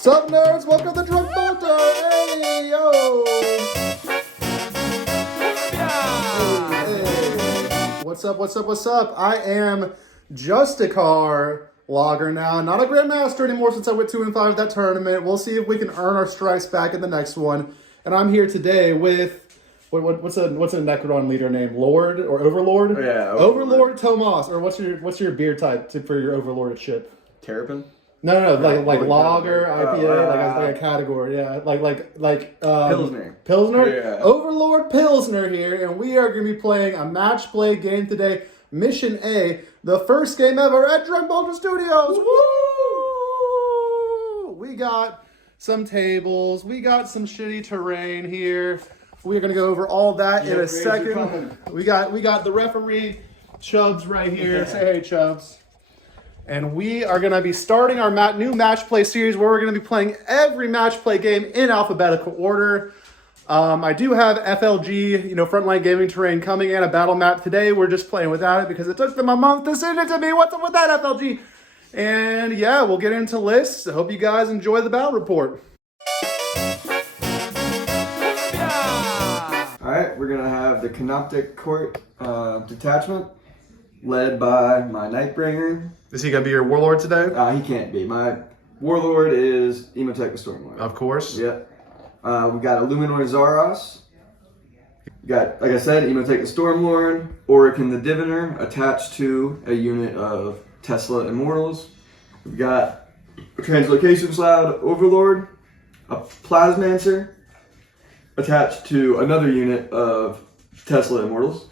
Sup nerds, welcome to Drunk Bolter! Hey, yo! Hey. What's up? I am Justicar Lager now. Not a Grandmaster anymore since I went 2-5 at that tournament. We'll see if we can earn our stripes back in the next one. And I'm here today with, what's a Necron leader name? Lord or Overlord? Oh, yeah. Overlord Tomas. Or what's your beer type for your Overlord ship? Terrapin? No, like lager, IPA, like a category, yeah, like Pilsner, yeah. Overlord Pilsner here, and we are going to be playing a match play game today, Mission A, the first game ever at Drunk Bolter Studios. Woo! We got some tables, we got some shitty terrain here. We're going to go over all that in a second. We got the referee Chubbs right here. Say hey, Chubbs. And we are going to be starting our new match play series where we're going to be playing every match play game in alphabetical order. I do have FLG, Frontline Gaming Terrain coming in, a battle map today. We're just playing without it because it took them a month to send it to me. What's up with that, FLG? And yeah, we'll get into lists. I hope you guys enjoy the battle report. Alright, we're going to have the Canoptek Court detachment led by my Nightbringer. Is he going to be your Warlord today? He can't be. My Warlord is Emotech the Stormlord. Of course. Yep. We got Illuminor Zaros. We got, like I said, Emotech the Stormlord, Orican the Diviner, attached to a unit of Tesla Immortals. We've got a Translocation Slab Overlord, a Plasmancer, attached to another unit of Tesla Immortals.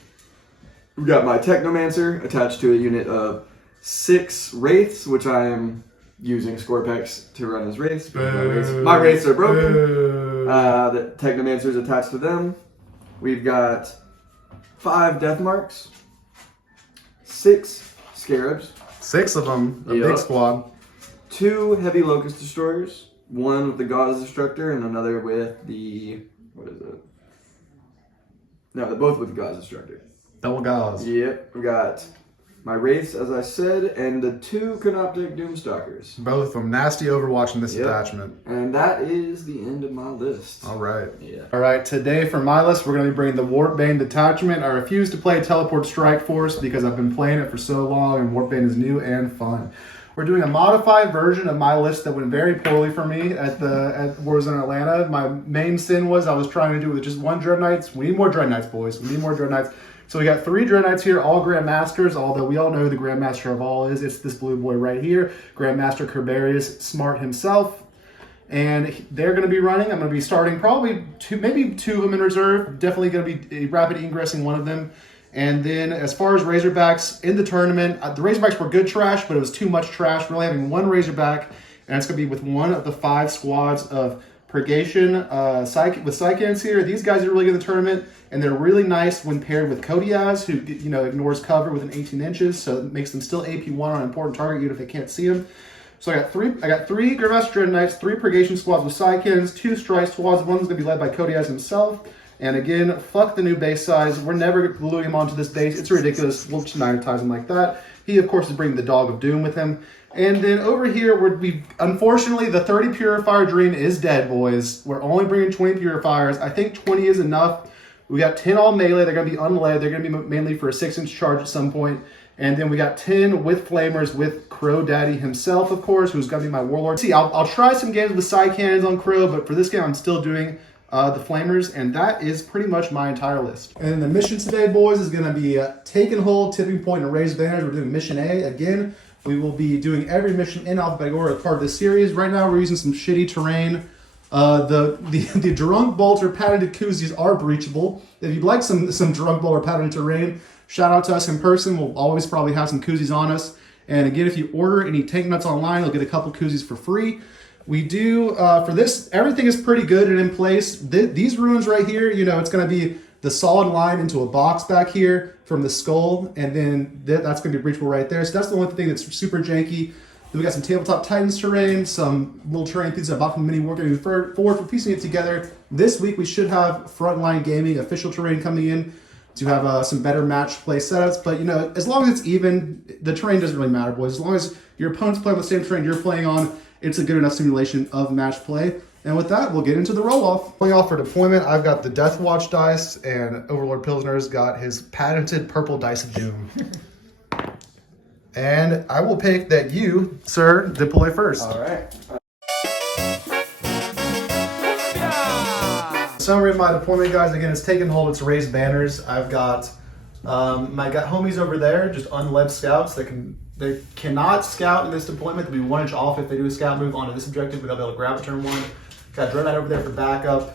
We've got my Technomancer, attached to a unit of 6 Wraiths, which I am using Scorpex to run as Wraiths. My Wraiths are broken. The Technomancer's attached to them. We've got 5 Death Marks, 6 Scarabs. 6 of them, a big squad. 2 Heavy Locust Destroyers, one with the Gauze Destructor and another with the, what is it? No, they're both with the Gauze Destructor. Double Gauze. Yep, we got my Wraiths, as I said, and the 2 Canoptek Doomstalkers. Both of them. Nasty Overwatch in this attachment. And that is the end of my list. All right. Yeah. All right, today for my list, we're going to be bringing the Warbane detachment. I refuse to play Teleport Strike Force because I've been playing it for so long, and Warbane is new and fun. We're doing a modified version of my list that went very poorly for me at Warzone Atlanta. My main sin was I was trying to do it with just 1 Dread Knights. We need more Dread Knights, boys. We need more Dread Knights. So we got 3 Dread Knights here, all Grandmasters, although we all know who the Grandmaster of all is. It's this blue boy right here, Grandmaster Kerberius Smart himself. And they're going to be running. I'm going to be starting probably maybe 2 of them in reserve. Definitely going to be rapid ingressing one of them. And then as far as Razorbacks in the tournament, the Razorbacks were good trash, but it was too much trash. We're only having 1 Razorback, and it's going to be with one of the 5 squads of Purgation with Psychans here. These guys are really good in the tournament, and they're really nice when paired with Kodiaz, who ignores cover within 18 inches, so it makes them still AP1 on an important target even if they can't see them. So I got 3 Grandmaster Dread Knights, 3 Purgation squads with Psychans, 2 Strike squads. One's going to be led by Kodiaz himself. And again, fuck the new base size. We're never gluing him onto this base. It's ridiculous. We'll just magnetize him like that. He, of course, is bringing the Dog of Doom with him. And then over here, unfortunately, the 30 Purifier Dream is dead, boys. We're only bringing 20 Purifiers. I think 20 is enough. We got 10 all melee. They're going to be unled. They're going to be mainly for a 6-inch charge at some point. And then we got 10 with Flamers with Crow Daddy himself, of course, who's going to be my Warlord. See, I'll try some games with side cannons on Crow, but for this game, I'm still doing the Flamers, and that is pretty much my entire list. And the mission today, boys, is going to be Taken Hold, Tipping Point, and Raised Banners. We're doing Mission A. Again, we will be doing every mission in alphabetical order as part of this series. Right now, we're using some shitty terrain. The Drunk Bolter patented koozies are breachable. If you'd like some Drunk Bolter patented terrain, shout out to us in person. We'll always probably have some koozies on us. And again, if you order any Tank Nutz online, you'll get a couple koozies for free. We do, for this, everything is pretty good and in place. These ruins right here, it's going to be the solid line into a box back here from the skull, and then that's going to be breachable right there. So that's the only thing that's super janky. Then we got some Tabletop Titans terrain, some little terrain pieces I bought from Mini War Gaming forward for piecing it together. This week we should have Frontline Gaming official terrain coming in to have some better match play setups. But, as long as it's even, the terrain doesn't really matter, boys. As long as your opponent's playing on the same terrain you're playing on, it's a good enough simulation of match play. And with that, we'll get into the roll-off. Going off for deployment, I've got the Death Watch dice, and Overlord Pilsner's got his patented purple dice of doom. And I will pick that you, sir, deploy first. All right. Summary of my deployment, guys. Again, it's taken hold. It's raised banners. I've got my homies over there, just unled scouts that they cannot scout in this deployment. They'll be 1 inch off if they do a scout move onto this objective, but they'll be able to grab a turn 1. Got Dread Knight over there for backup.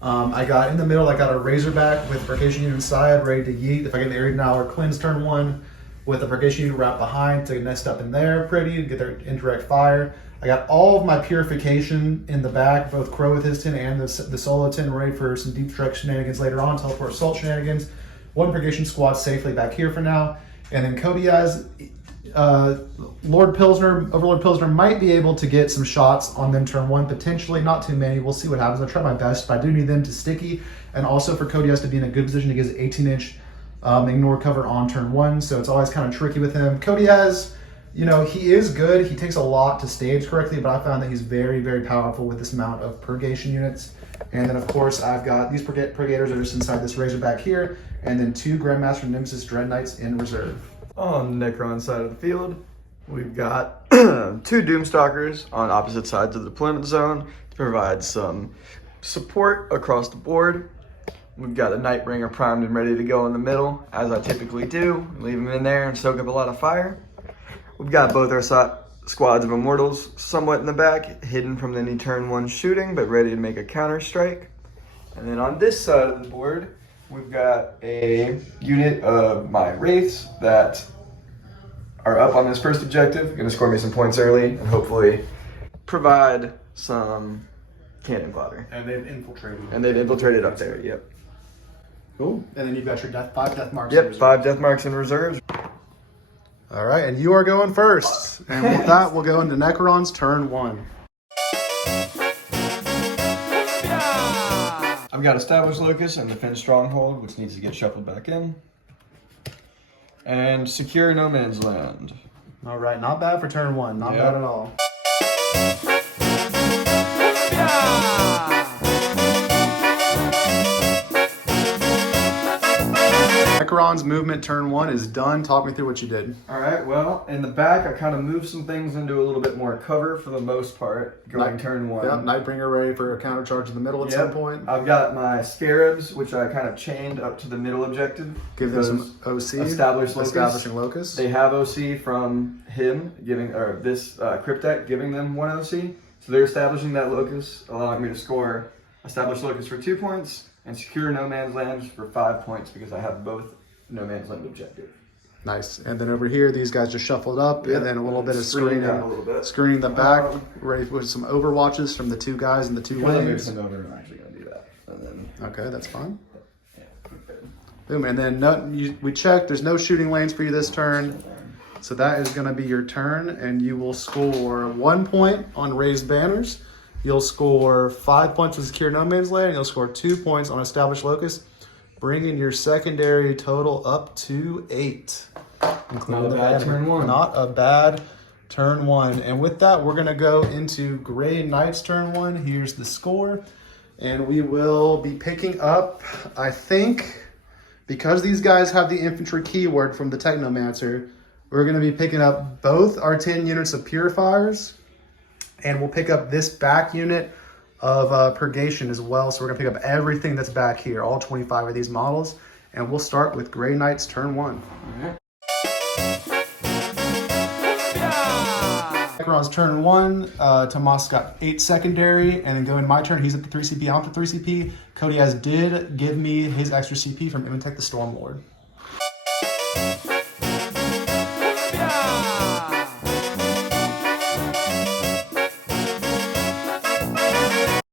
I got in the middle, I got a Razorback with Purgation Unit inside, ready to yeet. If I get an Area Denial or Cleanse turn 1, with a Purgation Unit wrapped behind to nest up in there pretty, get their indirect fire. I got all of my Purification in the back, both Crow with his tin and the Solo tin, ready for some deep strike shenanigans later on, teleport assault shenanigans. 1 Purgation squad safely back here for now. And then Cody has Overlord Pilsner might be able to get some shots on them turn 1, potentially, not too many. We'll see what happens. I'll try my best, but I do need them to sticky, and also for Cody has to be in a good position to get his 18-inch ignore cover on turn 1, so it's always kind of tricky with him. Cody has, he is good. He takes a lot to stage correctly, but I found that he's very, very powerful with this amount of Purgation units. And then, of course, I've got these Purgators are just inside this Razorback here, and then 2 Grandmaster Nemesis Dread Knights in reserve. On the Necron side of the field, we've got 2 Doomstalkers on opposite sides of the deployment zone to provide some support across the board. We've got a Nightbringer primed and ready to go in the middle, as I typically do. Leave them in there and soak up a lot of fire. We've got both our squads of Immortals somewhat in the back, hidden from any turn 1 shooting, but ready to make a counter strike. And then on this side of the board, we've got a unit of my Wraiths that are up on this first objective, going to score me some points early and hopefully provide some cannon fodder. And they've infiltrated. And they've infiltrated up there, yep. Cool. And then you've got your 5 death marks. Yep, 5 death marks in reserves. All right, and you are going first. And with that, we'll go into Necron's turn 1. I've got Established Locus and Defend Stronghold, which needs to get shuffled back in. And Secure No Man's Land. All right, not bad for turn 1. Not bad at all. Necron's movement turn 1 is done. Talk me through what you did. All right, well, in the back, I kind of moved some things into a little bit more cover for the most part, going turn 1. Yep, Nightbringer ready for a counter charge in the middle at some point. I've got my Scarabs, which I kind of chained up to the middle objective. Give them some OC. Establishing Locus. They have OC from him, this Cryptek giving them 1 OC. So they're establishing that Locus, allowing me to score Established Locus for 2 points and Secure No Man's Land for 5 points because I have both No Man's Land objective. Nice. And then over here, these guys just shuffled up, and then a little bit of screening the back, ready with some overwatches from the 2 guys in the 2 lanes. I'm actually going to do that. And then, okay, that's fine. Yeah, good. Boom. And then we checked. There's no shooting lanes for you this turn. So that is going to be your turn, and you will score 1 point on raised banners. You'll score 5 points with Secure No Man's Land, and you'll score 2 points on Established Locus, bringing your secondary total up to 8. Not a bad turn 1. Not a bad turn 1. And with that, we're going to go into Grey Knight's turn 1. Here's the score. And we will be picking up, I think, because these guys have the infantry keyword from the Technomancer, we're going to be picking up both our 10 units of Purifiers, and we'll pick up this back unit of Purgation as well. So we're going to pick up everything that's back here, all 25 of these models. And we'll start with Grey Knight's turn 1. Necron's turn 1. Tomas got 8 secondary, and then going my turn, he's at the 3 CP, I'm at the 3 CP. Cody did give me his extra CP from Imhotep the Stormlord.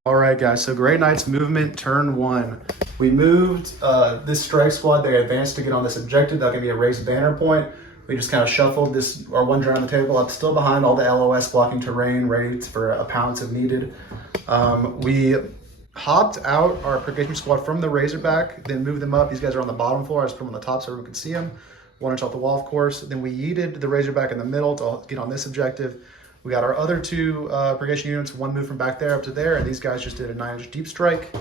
All right, guys, so Grey Knight's movement turn 1. We moved this strike squad. They advanced to get on this objective. That'll give me a raised banner point. We just kind of shuffled our 1 draw on the table up, still behind all the LOS blocking terrain, ready for a pounce if needed. We hopped out our Purgation squad from the Razorback, then moved them up. These guys are on the bottom floor. I just put them on the top so everyone could see them. 1 inch off the wall, of course. Then we yeeted the Razorback in the middle to get on this objective. We got our other two purgation units, one moved from back there up to there, and these guys just did a 9-inch deep strike.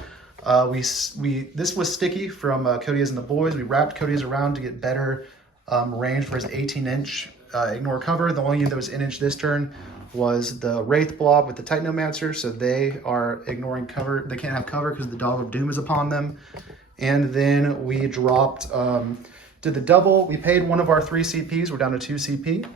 This was sticky from Cody's and the boys. We wrapped Cody's around to get better range for his 18-inch ignore cover. The only unit that was in-inch this turn was the Wraith Blob with the Titanomancer, so they are ignoring cover. They can't have cover because the Dog of Doom is upon them. And then we dropped, did the double. We paid one of our 3 CPs. We're down to 2 CP.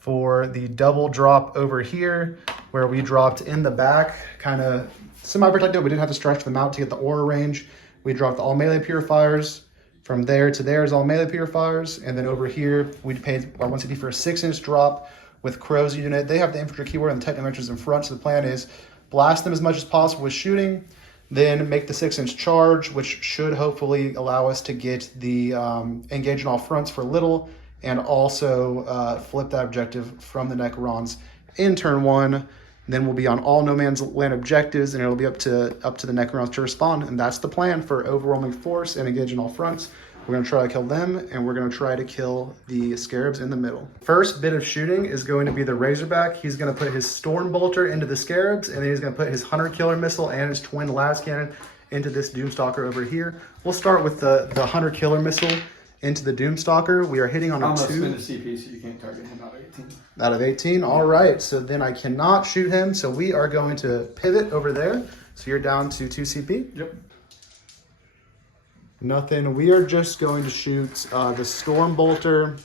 For the double drop over here, where we dropped in the back, kind of semi-protected. We didn't have to stretch them out to get the aura range. We dropped all melee purifiers. From there to there is all melee purifiers. And then over here, we paid our 1 CP for a 6-inch drop with Crow's unit. They have the infantry keyword and the Titanomancers in front. So the plan is blast them as much as possible with shooting, then make the 6-inch charge, which should hopefully allow us to get the engage on all fronts for little, and also flip that objective from the Necrons in turn 1. Then we'll be on all no man's land objectives, and it'll be up to the Necrons to respond. And that's the plan for overwhelming force and engage on all fronts. We're going to try to kill them, and we're going to try to kill the Scarabs in the middle. First bit of shooting is going to be the Razorback. He's going to put his Storm Bolter into the Scarabs, and then he's going to put his Hunter Killer Missile and his twin las cannon into this Doomstalker over here. We'll start with the Hunter Killer Missile into the Doomstalker. We are hitting on a 2. I'm going to spend a CP so you can't target him out of 18. Out of 18, all right. So then I cannot shoot him, so we are going to pivot over there. So you're down to 2 CP? Yep. Nothing. We are just going to shoot the Storm Bolter,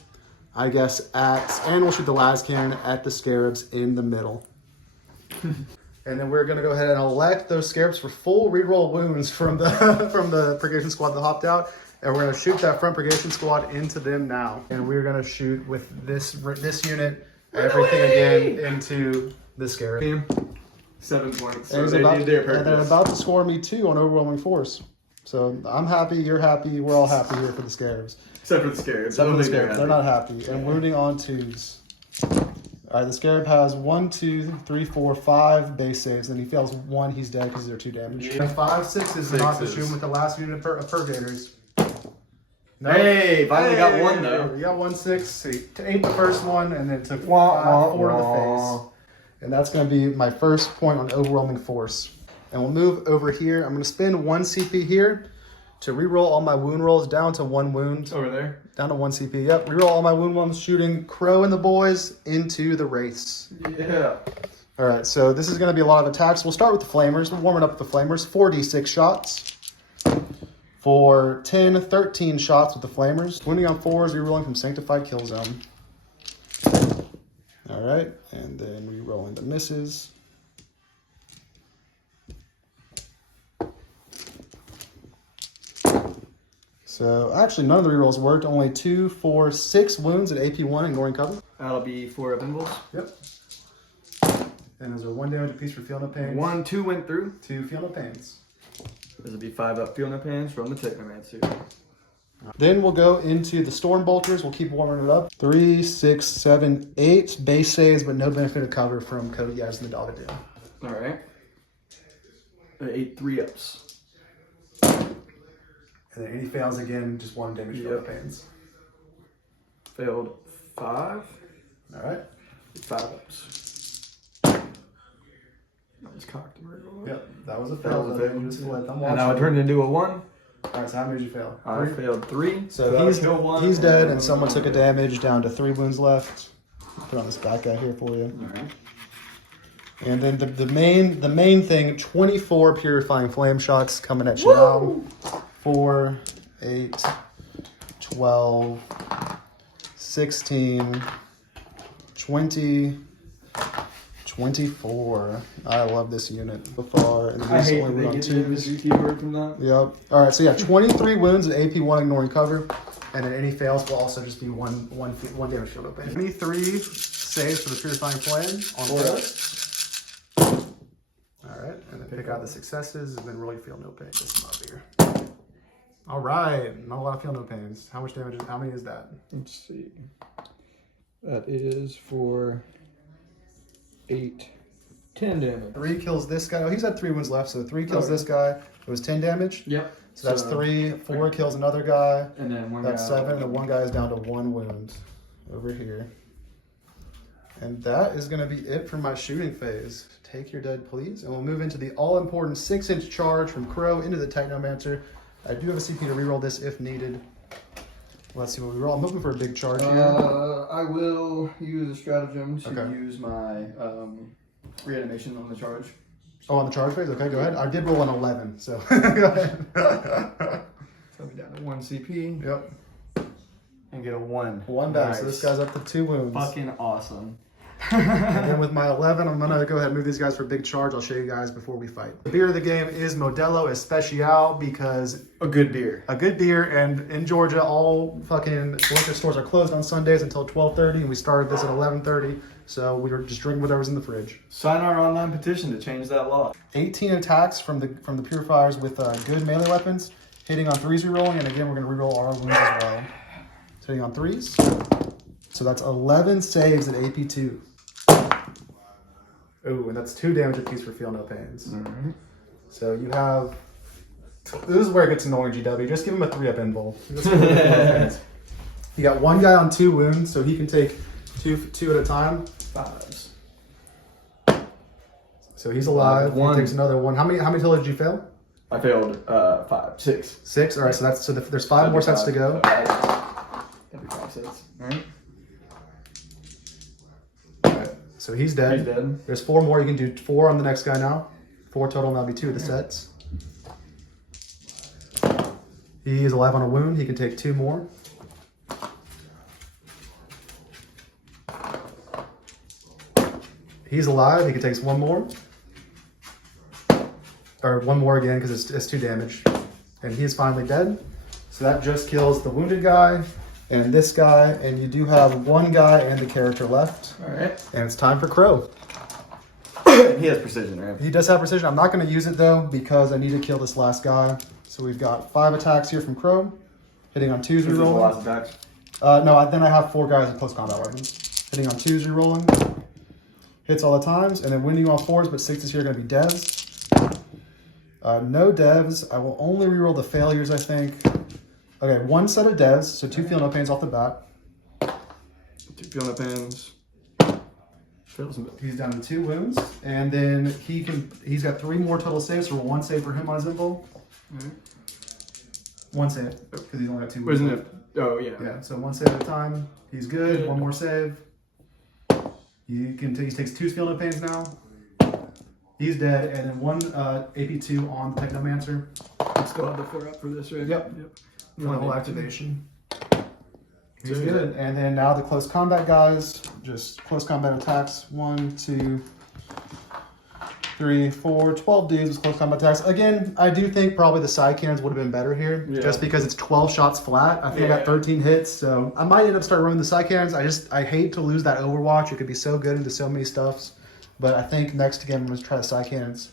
I guess, and we'll shoot the las cannon at the Scarabs in the middle. And then we're going to go ahead and elect those Scarabs for full reroll wounds from the Purgation Squad that hopped out. And we're going to shoot that front Purgation Squad into them now. And we're going to shoot with this unit, everything again into the Scarab. 7 points. So and they're about to score me 2 on overwhelming force. So I'm happy, you're happy, we're all happy here for the Scarabs. Except for the Scarabs. Except for the Scarabs. They're not happy. And wounding on 2s. All right, the Scarab has 1, 2, 3, 4, 5 base saves. Then he fails 1, he's dead because they're 2 damage. Yeah. 5 6s not to shoot him with the last unit of Purgators. Nope. Hey, finally got 1 though. We got 1 6. So he ate the first one and then took 4 to the face. And that's going to be my first point on overwhelming force. And we'll move over here. I'm going to spend 1 CP here to reroll all my wound rolls down to 1 wound. Over there? Down to 1 CP. Yep, reroll all my wound ones, shooting Crow and the boys into the Wraiths. Yeah. All right, so this is going to be a lot of attacks. We'll start with the Flamers. We'll warm it up with the Flamers. 4d6 shots. For 10, 13 shots with the Flamers. Wounding on 4s, rerolling from Sanctified Kill Zone. All right, and then rerolling the misses. So actually none of the rerolls worked. Only 2, 4, 6 wounds at AP1, ignoring cover. That'll be 4 of Invols. Yep. And there's a 1 damage apiece for Feel No Pain. 1, 2 went through. 2 Feel No Pains. This will be 5 up Feel No Pains from the Technomancer. Then we'll go into the Storm Bolters. We'll keep warming it up. 3, 6, 7, 8 base saves, but no benefit of cover from Cody Guys and the Dog of Doom. Alright. 8 3-ups. And then he fails again, just 1 damage Feel No Pains. Failed 5. Alright. 5 ups. That was cocked. Yep, that was a fail. That was a fail. Just let them And now it turned into a 1. Alright, so how many did you fail? I failed 3. So he's dead, and someone took a damage down to 3 wounds left. Put on this back guy here for you. Alright. And then the main thing, 24 purifying flame shots coming at you now. 4, 8, 12, 16, 20, 24. I love this unit so far. And I hate only that on they get the keyword from that. Yep. All right, so yeah, 23 wounds at AP1 ignoring cover. And then any fails will also just be one damage Feel No Pain. 23 saves for the purifying flame on 4. All right, and then pick out the successes and then really Feel No Pain. This one up here. All right, not a lot of Feel No Pains. How much damage? How many is that? Let's see. That is for 8, 10 damage. 3 kills this guy. Oh, he's had 3 wounds left, so 3 kills this guy. It was 10 damage. Yep. So that's 3. 4 kills another guy. And then 1 That's guy. 7. And 1 guy is down to 1 wound over here. And that is going to be it for my shooting phase. Take your dead, please. And we'll move into the all-important 6-inch charge from Crow into the Technomancer. I do have a CP to reroll this if needed. Let's see what we roll. I'm hoping for a big charge here. I will use a stratagem to Okay. use my reanimation on the charge. Oh, on the charge phase? Okay, go ahead. I did roll an 11, so go ahead. So me down to 1 CP. Yep. And get a 1. 1 die, Nice. so this guy's up to 2 wounds. Fucking awesome. And then with my 11, I'm gonna go ahead and move these guys for a big charge. I'll show you guys before we fight. The beer of the game is Modelo Especial because A good beer. a good beer, and in Georgia, all fucking liquor stores are closed on Sundays until 12:30, and we started this at 11:30, so we were just drinking whatever's in the fridge. Sign our online petition to change that law. 18 attacks from the purifiers with good melee weapons, hitting on 3s rerolling, and again, we're gonna reroll our wounds as well. So hitting on 3s. So that's 11 saves at AP2. Ooh, and that's 2 damage apiece for Feel No Pains. Mm-hmm. So you have... This is where it gets annoying, GW. Just give him a 3-up invul. You got 1 guy on 2 wounds, so he can take two at a time. 5s. So he's alive. One. He takes another 1. How many total did you fail? I failed 5. 6. 6. All right, so there's 5 more sets to go. That'd be 5 sets. All right. So he's dead. He's dead. There's 4 more. You can do 4 on the next guy now. 4 total, and that'll be 2 of the sets. He is alive on a wound. He can take 2 more. He's alive. He can take 1 more. Or 1 more again because it's 2 damage. And he is finally dead. So that just kills the wounded guy and this guy. And you do have 1 guy and the character left. All right. And it's time for Crow. He has precision, right? He does have precision. I'm not going to use it though because I need to kill this last guy. So we've got 5 attacks here from Crow. Hitting on 2s This is the rerolling. last attacks. No, then I have 4 guys with close combat weapons. Hitting on 2s rerolling. Hits all the times. And then winning on 4s, but 6s here are going to be devs. No devs. I will only reroll the failures, I think. Okay, 1 set of devs. So 2 Feel No Pains off the bat. 2 Feel No Pains. He's down to 2 wounds. And then he's got 3 more total saves. So 1 save for him on his invul. Mm-hmm. 1 save, because he's only got 2 wounds. Wasn't it? Oh, yeah. Yeah, so 1 save at a time. He's good. 1 more save. He takes 2 Feel No Pains now. He's dead. And then 1 AP2 on the Technomancer. Still have the 4 up for this, right? Yep. Full activation. He's So, good. And then now the close combat guys. Just close combat attacks. 1, 2, 3, 4, 12 dudes with close combat attacks. Again, I do think probably the side cannons would have been better here. Yeah. Just because it's 12 shots flat. I think I got 13 hits. So I might end up starting running the side cannons. I hate to lose that Overwatch. It could be so good into so many stuffs. But I think next again, I'm going to try the side cannons.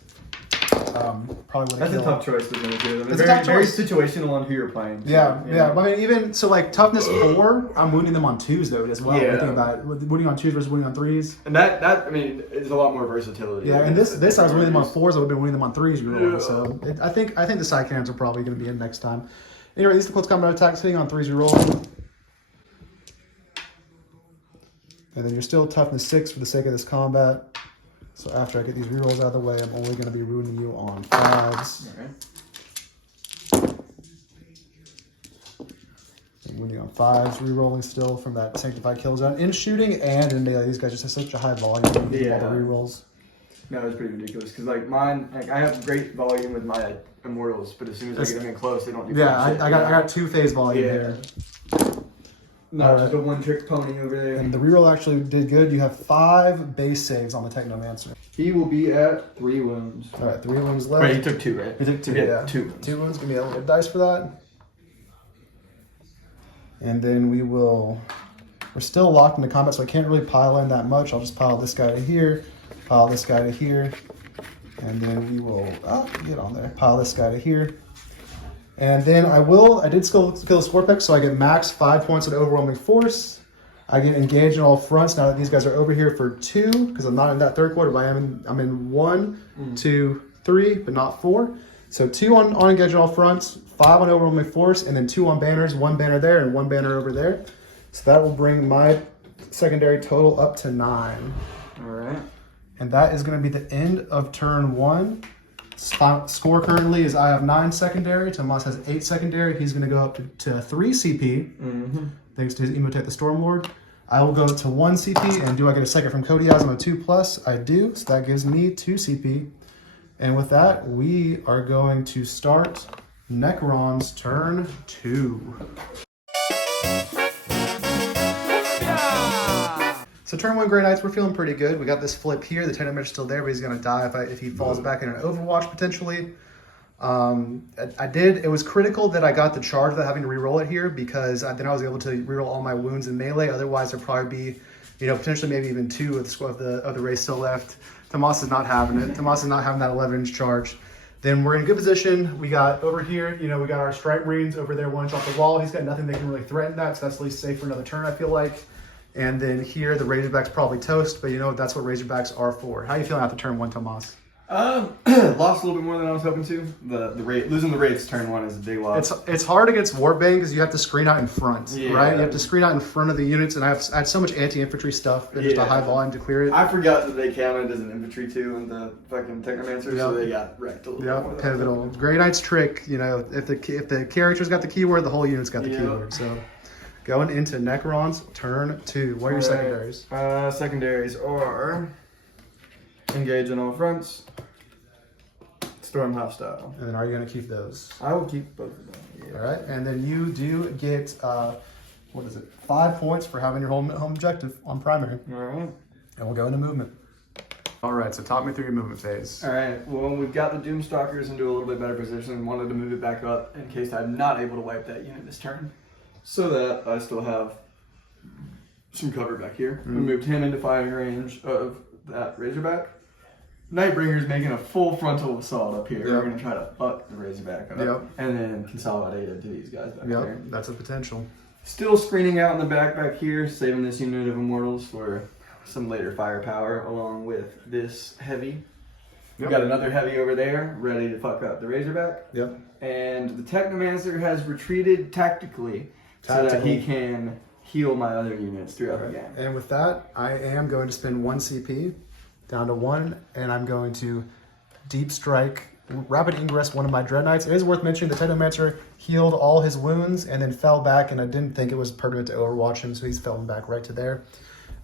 Probably That's a tough choice to do. I mean, It's a very, tough very choice. situational on who you're playing. Yeah, you yeah. know? I mean, even so, like toughness 4, I'm wounding them on 2s though as well. Yeah. Think about it. Wounding on 2s versus wounding on 3s. And that I mean, it's a lot more versatility. Yeah, and this I was wounding them on 4s. I would have been wounding them on 3s. Yeah. So I think the side cannons are probably going to be in next time. Anyway, these are the close combat attacks hitting on 3s. You roll, and then you're still toughness 6 for the sake of this combat. So after I get these rerolls out of the way, I'm only going to be ruining you on 5s. Okay. I'm winning on 5s, rerolling still from that Sanctified Kill Zone. In shooting and in melee, these guys just have such a high volume when you do all the rerolls. No, it's pretty ridiculous because like mine, like I have great volume with my immortals, but as soon as I get them in close, they don't do. Yeah, shit, I got 2 phase volume Yeah. here. No, just a 1-trick pony over there. And the reroll actually did good. You have 5 base saves on the Technomancer. He will be at 3 wounds. All right, 3 wounds left. Wait, he took 2, right? He took 2, Yeah, yeah. 2 wounds. 2 wounds. Give me a little dice for that. And then we're still locked into combat, so I can't really pile in that much. I'll just pile this guy to here, pile this guy to here, and then we will, get on there, pile this guy to here. And then I did still kill the Scorpex, so I get max 5 points of overwhelming force. I get engaged on all fronts now that these guys are over here for 2, because I'm not in that third quarter, but I'm in 1, 2, 3, but not 4. So 2 on engaged on all fronts, 5 on overwhelming force, and then 2 on banners, 1 banner there and 1 banner over there. So that will bring my secondary total up to 9. All right. And that is going to be the end of turn 1. Score currently is I have 9 secondary. Tomas has 8 secondary. He's going to go up to 3 CP, thanks to his Emotech the Stormlord. I will go to 1 CP, and do I get a second from Cody as I'm a 2+? I do, so that gives me 2 CP. And with that, we are going to start Necrons turn 2. So turn 1 Grey Knights, we're feeling pretty good. We got this flip here. The Tank Nutz is still there, but he's going to die if he falls back in an Overwatch potentially. It was critical that I got the charge without having to reroll it here, because then I was able to reroll all my wounds in melee. Otherwise, there'd probably be, potentially maybe even 2 of the race still left. Tomas is not having it. Tomas is not having that 11-inch charge. Then we're in good position. We got over here, we got our Strike Marines over there, 1 inch off the wall. He's got nothing that can really threaten that, so that's at least safe for another turn, I feel like. And then here, the Razorbacks probably toast, but that's what Razorbacks are for. How are you feeling after turn 1, Tomas? Lost a little bit more than I was hoping to. Losing the Wraiths turn 1 is a big loss. It's hard against Warbane because you have to screen out in front, yeah. right? You have to screen out in front of the units, and I had so much anti-infantry stuff and just a high volume to clear it. I forgot that they counted as an infantry too in the fucking Technomancer, so they got wrecked a little bit more. Pivotal. Grey Knight's trick, if the character's got the keyword, the whole unit's got the keyword. So going into Necrons turn 2. What are your secondaries? Secondaries are engage on all fronts. Storm hostile. And then are you going to keep those? I will keep both of them. Yeah. All right, and then you do get 5 points for having your home objective on primary. All right. And we'll go into movement. All right, so talk me through your movement phase. All right. Well, we've got the Doomstalkers into a little bit better position and wanted to move it back up in case I'm not able to wipe that unit this turn, so that I still have some cover back here. We moved him into firing range of that Razorback. Nightbringer's making a full frontal assault up here. We're going to try to fuck the Razorback up and then consolidate it to these guys back there. That's a potential. Still screening out in the back here, saving this unit of Immortals for some later firepower along with this heavy. We've got another heavy over there ready to fuck up the Razorback. And the Technomancer has retreated tactically so that he can heal my other units throughout the game. And with that, I am going to spend 1 CP down to 1, and I'm going to Deep Strike, Rapid Ingress one of my Dread Knights. It is worth mentioning the Technomancer healed all his wounds and then fell back, and I didn't think it was pertinent to overwatch him, so he's falling back right to there.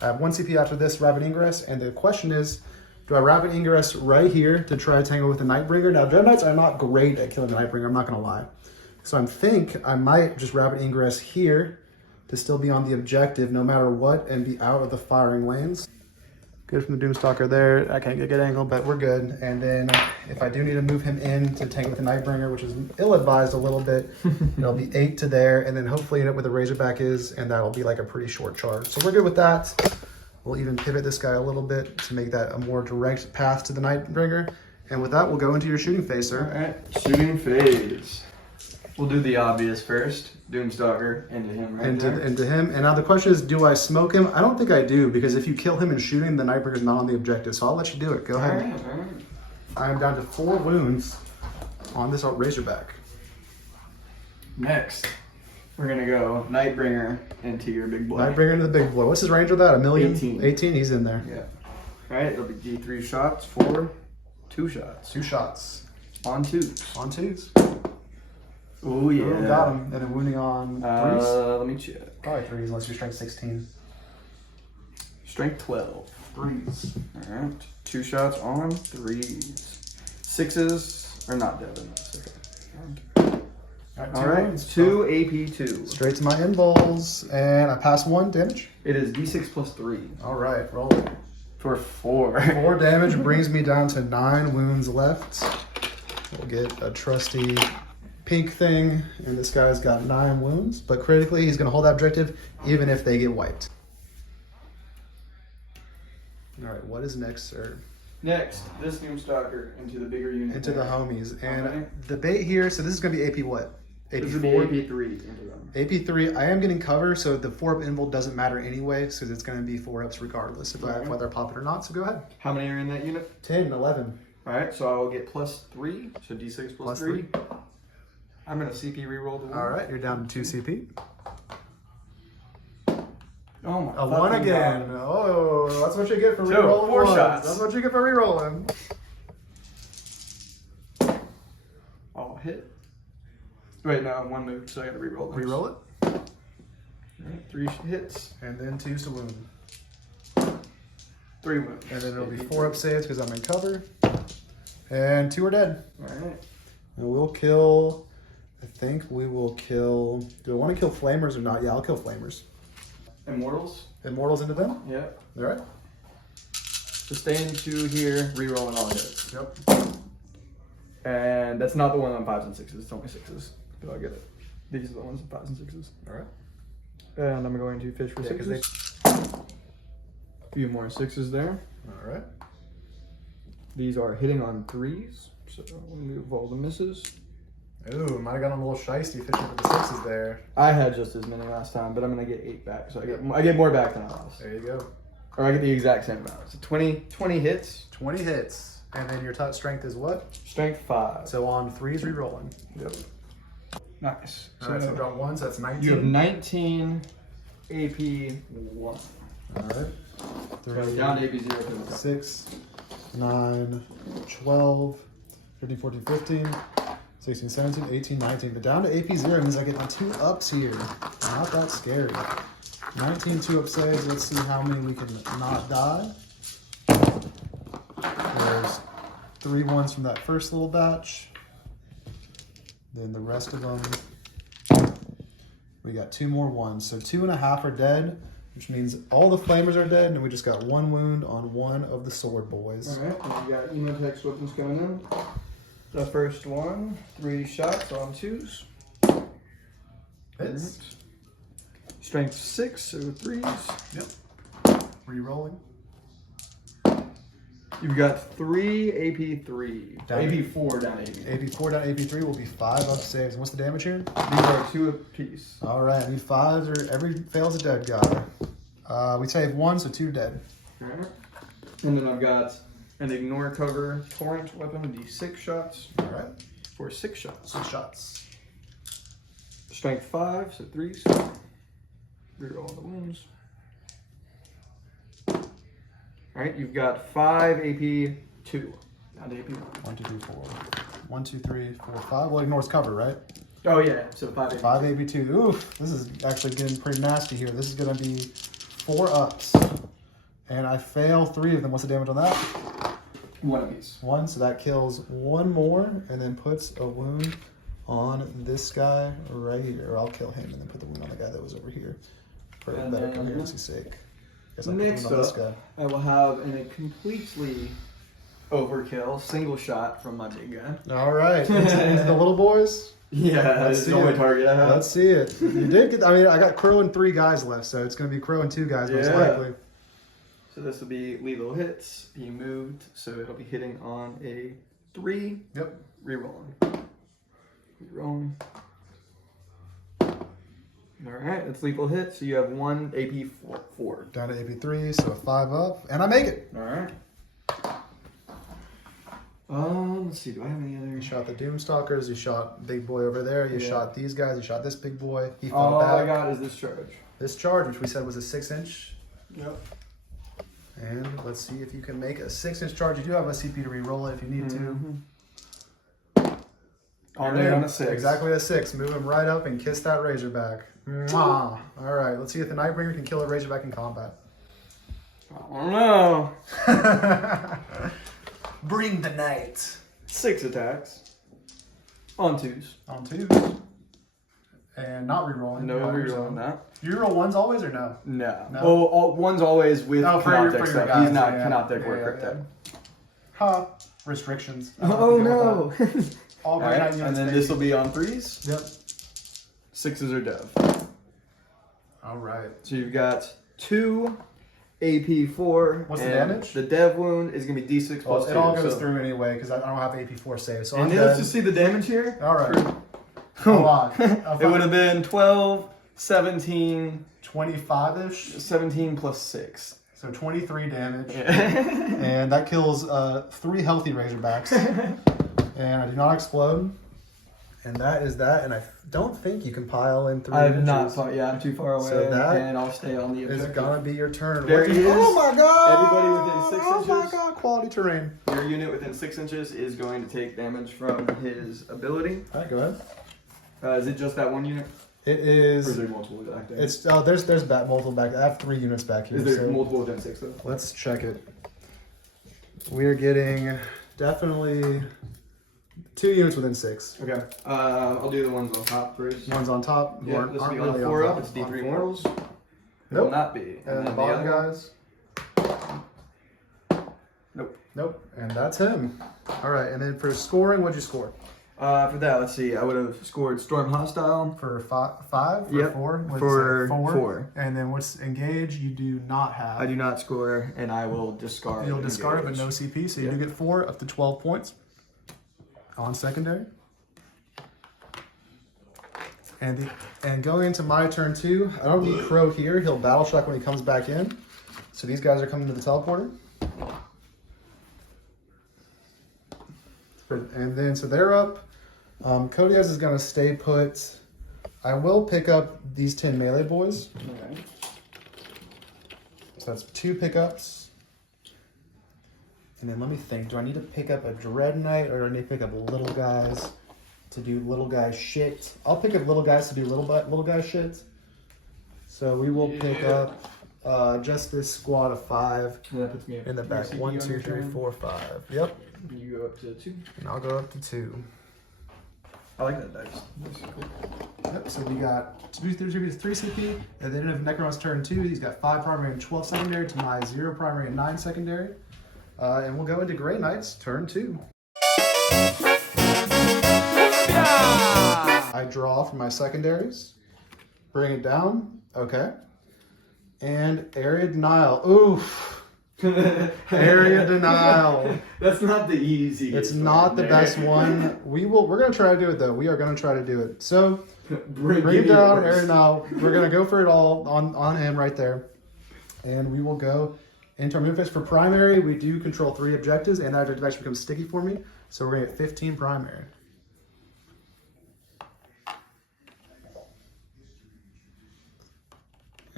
I have 1 CP after this Rapid Ingress, and the question is, do I Rapid Ingress right here to try to tangle with the Nightbringer? Now, Dread Knights are not great at killing the Nightbringer, I'm not going to lie. So I think I might just Rapid Ingress here to still be on the objective no matter what and be out of the firing lanes. Good from the Doomstalker there. I can't get a good angle, but we're good. And then if I do need to move him in to tank with the Nightbringer, which is ill-advised a little bit, it'll be 8 to there, and then hopefully end up where the Razorback is, and that'll be like a pretty short charge. So we're good with that. We'll even pivot this guy a little bit to make that a more direct path to the Nightbringer. And with that, we'll go into your shooting phase, sir. All right, shooting phase. We'll do the obvious first. Doomstalker into him into him. And now the question is, do I smoke him? I don't think I do, because if you kill him in shooting, the Nightbringer's not on the objective. So I'll let you do it. Go ahead. All right. I am down to 4 wounds on this Razorback. Next, we're going to go Nightbringer into your big boy. Nightbringer into the big boy. What's his range with that? 1,000,000? 18. 18, he's in there. Yeah. All right, it'll be D3 shots for 2 shots. 2 shots. On 2s. On 2s. Oh, yeah. Ooh, got him. And then wounding on 3s? Let me check. Probably 3s unless you're strength 16. Strength 12. 3s. All right. 2 shots on 3s. 6s are not dead enough. Okay. All right. 2 AP2. Straight to my invols. And I pass 1 damage. It is D6 plus 3. All right. Roll it. For 4. 4 damage brings me down to 9 wounds left. We'll get a trusty pink thing, and this guy's got 9 wounds, but critically he's going to hold that objective even if they get wiped. All right, what is next, sir? Next, this Doomstalker into the bigger unit. Into the homies. And the bait here, so this is going to be AP what? AP4? This would be AP3 into them. AP3, I am getting cover, so the 4-up invul doesn't matter anyway, so it's going to be 4-ups regardless of whether I pop it or not, so go ahead. How many are in that unit? 10, 11. All right, so I will get plus 3, so D6 plus 3. I'm going to CP reroll the 1. All right, you're down to 2 CP. Oh my A 1 again. God. Oh, that's what you get for So, rerolling 4 ones. shots. That's what you get for rerolling. Oh, hit. Wait, no, 1 move, so I gotta reroll those. Reroll it. Alright, 3 hits. And then 2 to wound. 3 moves. And then it'll be 4 up saves because I'm in cover. And 2 are dead. Alright. And we'll kill, I think we will kill, do I want to kill flamers or not? Yeah, I'll kill flamers. Immortals? Immortals into them? Yep. All right. Sustain 2 here, rerolling all hits. Yep. And that's not the one on 5s and 6s, it's only 6s. But I'll get it. These are the ones on 5s and 6s. All right. And I'm going to fish for Yeah, 6s. A few more 6s there. All right. These are hitting on 3s, so we'll move all the misses. Ooh, might have gotten a little shiesty fishing with the 6s there. I had just as many last time, but I'm gonna get 8 back, so I get more back than I lost. There you go. Or I get the exact same amount. So 20 hits. 20 hits. And then your touch strength is what? Strength 5. So on 3s, re-rolling. Yep. Nice. All right, so drop 1, so that's 19. You have 19 AP 1. All right. So 3, down to AP 0. 6, 9, 12, 13, 14, 15, 16, 17, 18, 19. But down to AP 0 means I get my 2 ups here. Not that scary. 19 2-up saves. Let's see how many we can not die. There's 3 1s from that first little batch. Then the rest of them, we got 2 more 1s. So 2.5 are dead, which means all the flamers are dead, and we just got 1 wound on 1 of the sword boys. Alright, and we got Emotex weapons coming in. The first one, 3 shots on 2s. Hits. Strength 6, so 3s. Yep. Re-rolling. You've got 3 AP3. Down AP4 down AP. AP4 down AP3 will be 5 up saves. And what's the damage here? These are 2 apiece. All right, I need 5s or every fail's a dead guy. We save 1, so 2 dead. Alright. And then I've got an ignore cover torrent weapon, D6 shots. All right. For 6 shots. 6 shots. Strength 5, so 3s. Reroll the wounds. Alright, you've got 5 AP2. Down to AP1. 1, 2, 3, 4. 1, 2, 3, 4, 5. Well, ignores cover, right? Oh yeah, so 5 AP2. 5 AP2. Oof, this is actually getting pretty nasty here. This is going to be 4 ups. And I fail 3 of them. What's the damage on that? 1 apiece. 1, so that kills 1 more and then puts a wound on this guy right here. Or I'll kill him and then put the wound on the guy that was over here for And better then coherency's sake. Guess I'll put the next wound on this up, guy. I will have in a completely overkill single shot from my big guy. All right, into the little boys. Yeah, Let's that's see the only it. target I have. Let's see it. You did get. I mean, I got Crow and 3 guys left, so it's going to be Crow and 2 guys most Yeah. likely. So this will be lethal hits. He moved, so it'll be hitting on a 3. Yep. Rerolling. Rerolling. Alright, that's lethal hit, so you have 1 AP4. Down to AP3, so a 5 up, and I make it. Alright. Let's see, do I have any other? You shot the Doomstalkers. You shot big boy over there. You Yeah. shot these guys. You shot this big boy. He fell All I back. got is this charge. This charge, which we said was a 6-inch. Yep. And let's see if you can make a 6-inch charge. You do have a CP to re-roll it if you need to. On there on a 6. Exactly a 6. Move him right up and kiss that Razorback. Mwah. All right, let's see if the Nightbringer can kill a Razorback in combat. I don't know. Bring the night. 6 attacks. On 2s. On 2. And not re-rolling. No by reroll yourself. on that. You re-roll 1s always or no? No. No? Oh, one's always with Oh, for your Canoptek stuff. guys, He's not yeah. Canoptek Yeah, or yeah, Cryptek. Ha. Restrictions. Oh no. All Alright, right, and then this will be on 3s. Yep. 6s are dev. All right. So you've got 2 AP4. What's the and damage? The dev wound is going to be D6 Well, plus 2. it all goes so. through anyway because I don't have AP4 save. So And I'm then let's dead. just see the damage here. All right. Hold on. It would have been 12, 17, 25-ish. 17 plus 6. So 23 damage. Yeah. And that kills 3 healthy Razorbacks. And I do not explode. And that is that. And I don't think you can pile in 3 I'm inches. not far. Yeah, I'm too far away. So that and I'll stay on the It's objective. gonna be your turn. There he is. Oh my god! Everybody within 6 inches. Oh my god! Quality terrain. Your unit within 6 inches is going to take damage from his ability. All right, go ahead. Is it just that one unit? It Or is is. there multiple back there? It's there's multiple back. I have 3 units back here. Is there so multiple within 6 though? let's check it. We're getting definitely 2 units within 6. Okay. I'll do the ones on top first. One's on top. Yeah, aren't this will be really on 4 on up. top. It's D3 On mortals. It Nope. will not be. And then the bottom other- guys. Nope. Nope. And that's him. All right. And then for scoring, what'd you score? For that, let's see. I would have scored Storm Hostile. For 5? Yep. 4? What'd For you say? 4. And then what's engage? You do not have. I do not score, and I will discard. You'll discard it, but engage. no CP, so you do Yeah. get 4 up to 12 points on secondary. And going into my turn 2, I don't need Crow here. He'll battle shock when he comes back in. So these guys are coming to the teleporter. And then, so they're up. Kodiaz is going to stay put. I will pick up these 10 melee boys. Okay. So that's 2 pickups. And then let me think. Do I need to pick up a Dread Knight or do I need to pick up little guys to do little guy shit? I'll pick up little guys to do little guy shit. So we will pick up just this squad of 5 And that puts me in the back. CP 1, on 2, your 3, turn. 4, 5. Yep. You go up to 2. And I'll go up to 2. I like that dice. That's cool. Yep, so we got 3 CP. At the end of Necron's turn 2, he's got 5 primary and 12 secondary to my 0 primary and 9 secondary. And we'll go into Grey Knight's turn 2. I draw from my secondaries. Bring it down. Okay. And Area Denial. Oof. Area Denial. That's not the easiest. It's not the there. best one. We're gonna try to do it though. We are gonna try to do it. So Bring bring it down yours. Area Denial. We're gonna go for it all on him right there. And we will go into our move phase. For primary, we do control 3 objectives, and that objective actually becomes sticky for me. So we're gonna get 15 primary.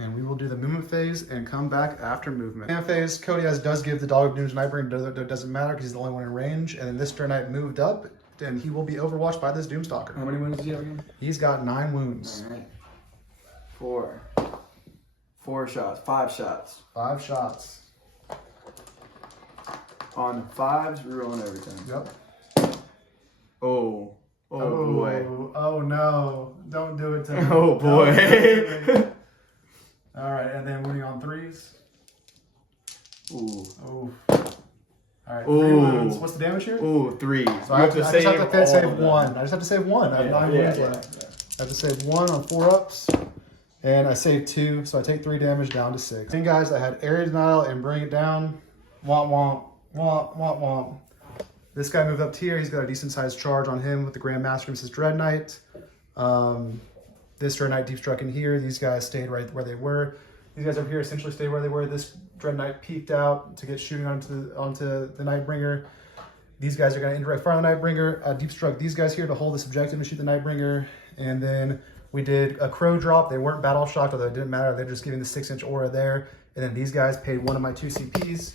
And we will do the movement phase and come back after movement. Movement phase, Kodiaz does give the Dog of Doom to Nightbringer. It doesn't matter because he's the only one in range. And then this Stern Knight moved up, and he will be overwatched by this Doomstalker. How many wounds does he have again? He's got 9 wounds. All right. 4. 4 shots. 5 shots. 5 shots. On 5s, rerolling everything. Yep. Oh. Oh, boy. Oh no. Don't do it to me. Oh boy. Don't do it to me. All right, and then wounding on 3s. Ooh. Oh. All right, 3 Ooh. wounds. What's the damage here? Ooh, 3. So I just have to all save of them. 1. I just have to save 1. I have 9 Yeah, wounds yeah, left. yeah. I have to save 1 on 4 ups. And I saved 2, so I take 3 damage down to 6. And guys, I had Area Denial and bring it down. Womp womp. Womp womp womp. This guy moved up here. He's got a decent sized charge on him with the Grand Master and his Dread Knight. This Dread Knight deep struck in here. These guys stayed right where they were. These guys over here essentially stayed where they were. This Dread Knight peeked out to get shooting onto the Nightbringer. These guys are going to indirect fire on the Nightbringer. Deep struck these guys here to hold this objective and shoot the Nightbringer. And then we did a Crow drop. They weren't battle shocked, although it didn't matter. They're just giving the 6-inch aura there. And then these guys paid 1 of my 2 CPs.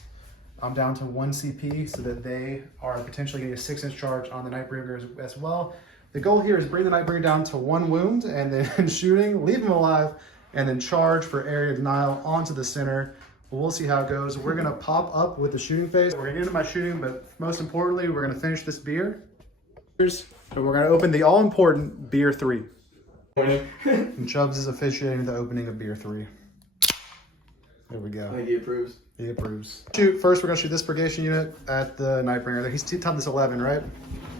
I'm down to 1 CP so that they are potentially getting a 6-inch charge on the Nightbringer as well. The goal here is bring the Nightbringer down to 1 wound and then shooting, leave him alive, and then charge for Area Denial onto the center. We'll see how it goes. We're going to pop up with the shooting phase. We're going to get into my shooting, but most importantly, we're going to finish this beer. And we're going to open the all-important Beer 3. And Chubbs is officiating the opening of Beer 3. There we go. I think he approves. He approves. Shoot, first we're going to shoot this purgation unit at the Nightbringer. He's toughness 11, right?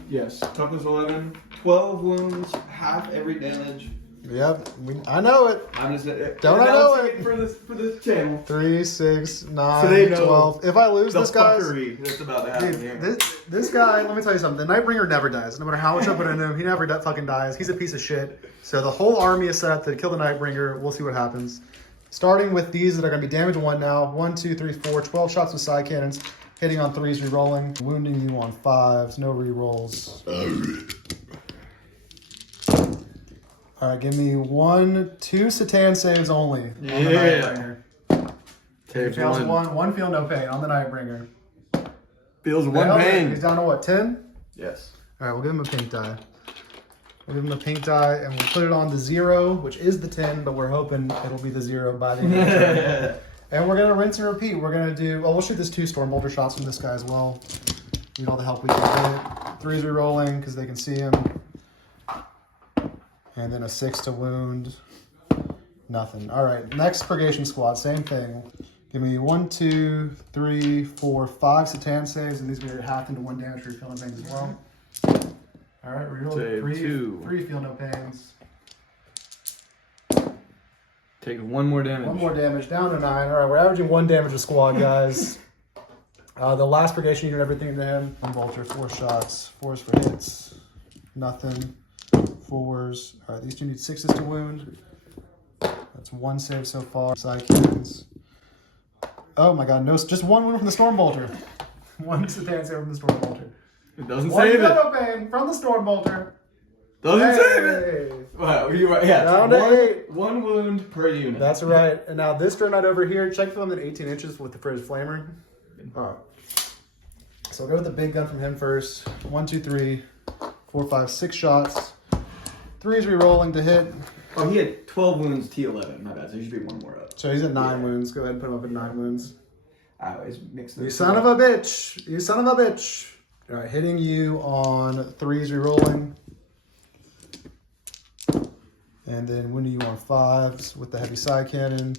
Yes. Toughness 11. 12 wounds. Half every damage. Yep, I know it. I'm just Don't I know it? for this channel. 3, 6, 9, So they know 12. If I lose The this, guys, fuckery that's about to happen dude, here. this guy, let me tell you something. The Nightbringer never dies. No matter how much I put into him, he never fucking dies. He's a piece of shit. So the whole army is set up to kill the Nightbringer. We'll see what happens. Starting with these that are going to be damage 1 now. 1, 2, 3, 4. 12 shots with side cannons. Hitting on 3s, re-rolling. Wounding you on 5s. No re-rolls. All right, give me 2 Satan saves only. On the Nightbringer. Saves Fails one. one feel no pain on the Nightbringer. Feels one pain. He's down to what, 10? Yes. All right, we'll give him a pink die. We'll give him a pink die, and we'll put it on the 0, which is the 10, but we're hoping it'll be the 0 by the end of the turn. And we're going to rinse and repeat. We're going to do... Well, we'll shoot this 2 Stormbolter shots from this guy as well. Need all the help we can get. 3's rerolling, because they can see him. And then a 6 to wound. Nothing. All right, next Purgation Squad, same thing. Give me 1, 2, 3, 4, 5 Satan saves, and these are half into 1 damage for your feeling pains as well. All right, reroll Save 3 feel no pains. Take 1 more damage. 1 more damage, down to 9. All right, we're averaging 1 damage a squad, guys. The last Purgation unit, everything to him. 1 Vulture, 4 shots, 4s for hits. Nothing. 4s. All right, these 2 need 6s to wound. That's 1 save so far. Side cannons. Oh my god, no, just 1 wound from the Stormbolter. 1 Satan save from the Stormbolter. It doesn't 1 save it. Shadow Pain from the Stormbolter. Doesn't save it. Wow, you right. Yeah, Down to 8. 1 wound per unit. That's right. And now this Dreadnought over here, check for him at 18 inches with the for his flamer. All right. So we'll go with the big gun from him first. 1, 2, 3, 4, 5, 6 shots. 3's rerolling to hit. Oh, he had 12 wounds, T11. My bad. So you should be 1 more up. So he's at 9 wounds. Go ahead and put him up at 9 wounds. I always mix them. You son of a bitch. You son of a bitch. All right, hitting you on 3's rerolling. And then winning you on 5s with the heavy side cannon.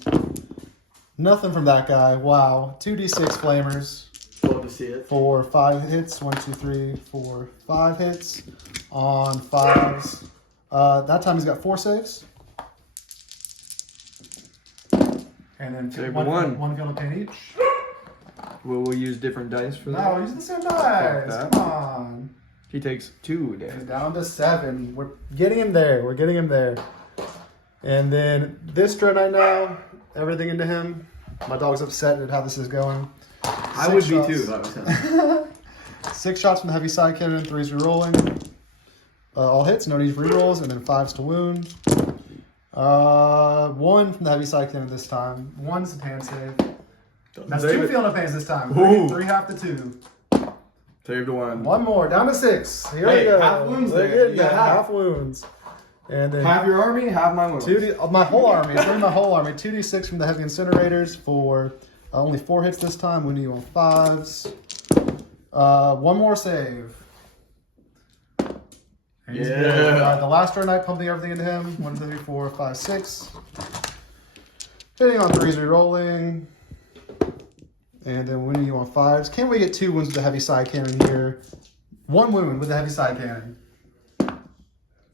Nothing from that guy. Wow. 2d6 flamers. Love to see it. For 5 hits. 1, 2, 3, 4, 5 hits on 5s. That time he's got 4 saves. And then Save one feel no pain each. Will we use different dice for that? No, use the same dice. Come on. He takes 2 He's damage. down to 7. We're getting him there. We're getting him there. And then this Dreadnought now, everything into him. My dog's upset at how this is going. I would be too if I was him. 6 shots from the heavy side cannon, 3's rerolling. All hits, no need for rerolls, and then 5s to wound. 1 from the heavy side cannon this time. 1 Satan save. That's 2 feel no pains this time. 3 half to 2. Saved 1. 1 more, down to 6. Here Hey, we go. half wounds We're there. getting You got there. Half wounds. And then Half your army, half my wounds. my whole army. It's my whole army. 2d6 from the heavy incinerators for only 4 hits this time. Winning you on 5s. 1 more save. And he's good. The last Dreadnought pumping everything into him. 1, 2, 3, 4, 5, 6. Hitting on 3s, rerolling. And then winning you on 5s. Can we get 2 wounds with the heavy side cannon here? 1 wound with the heavy side cannon.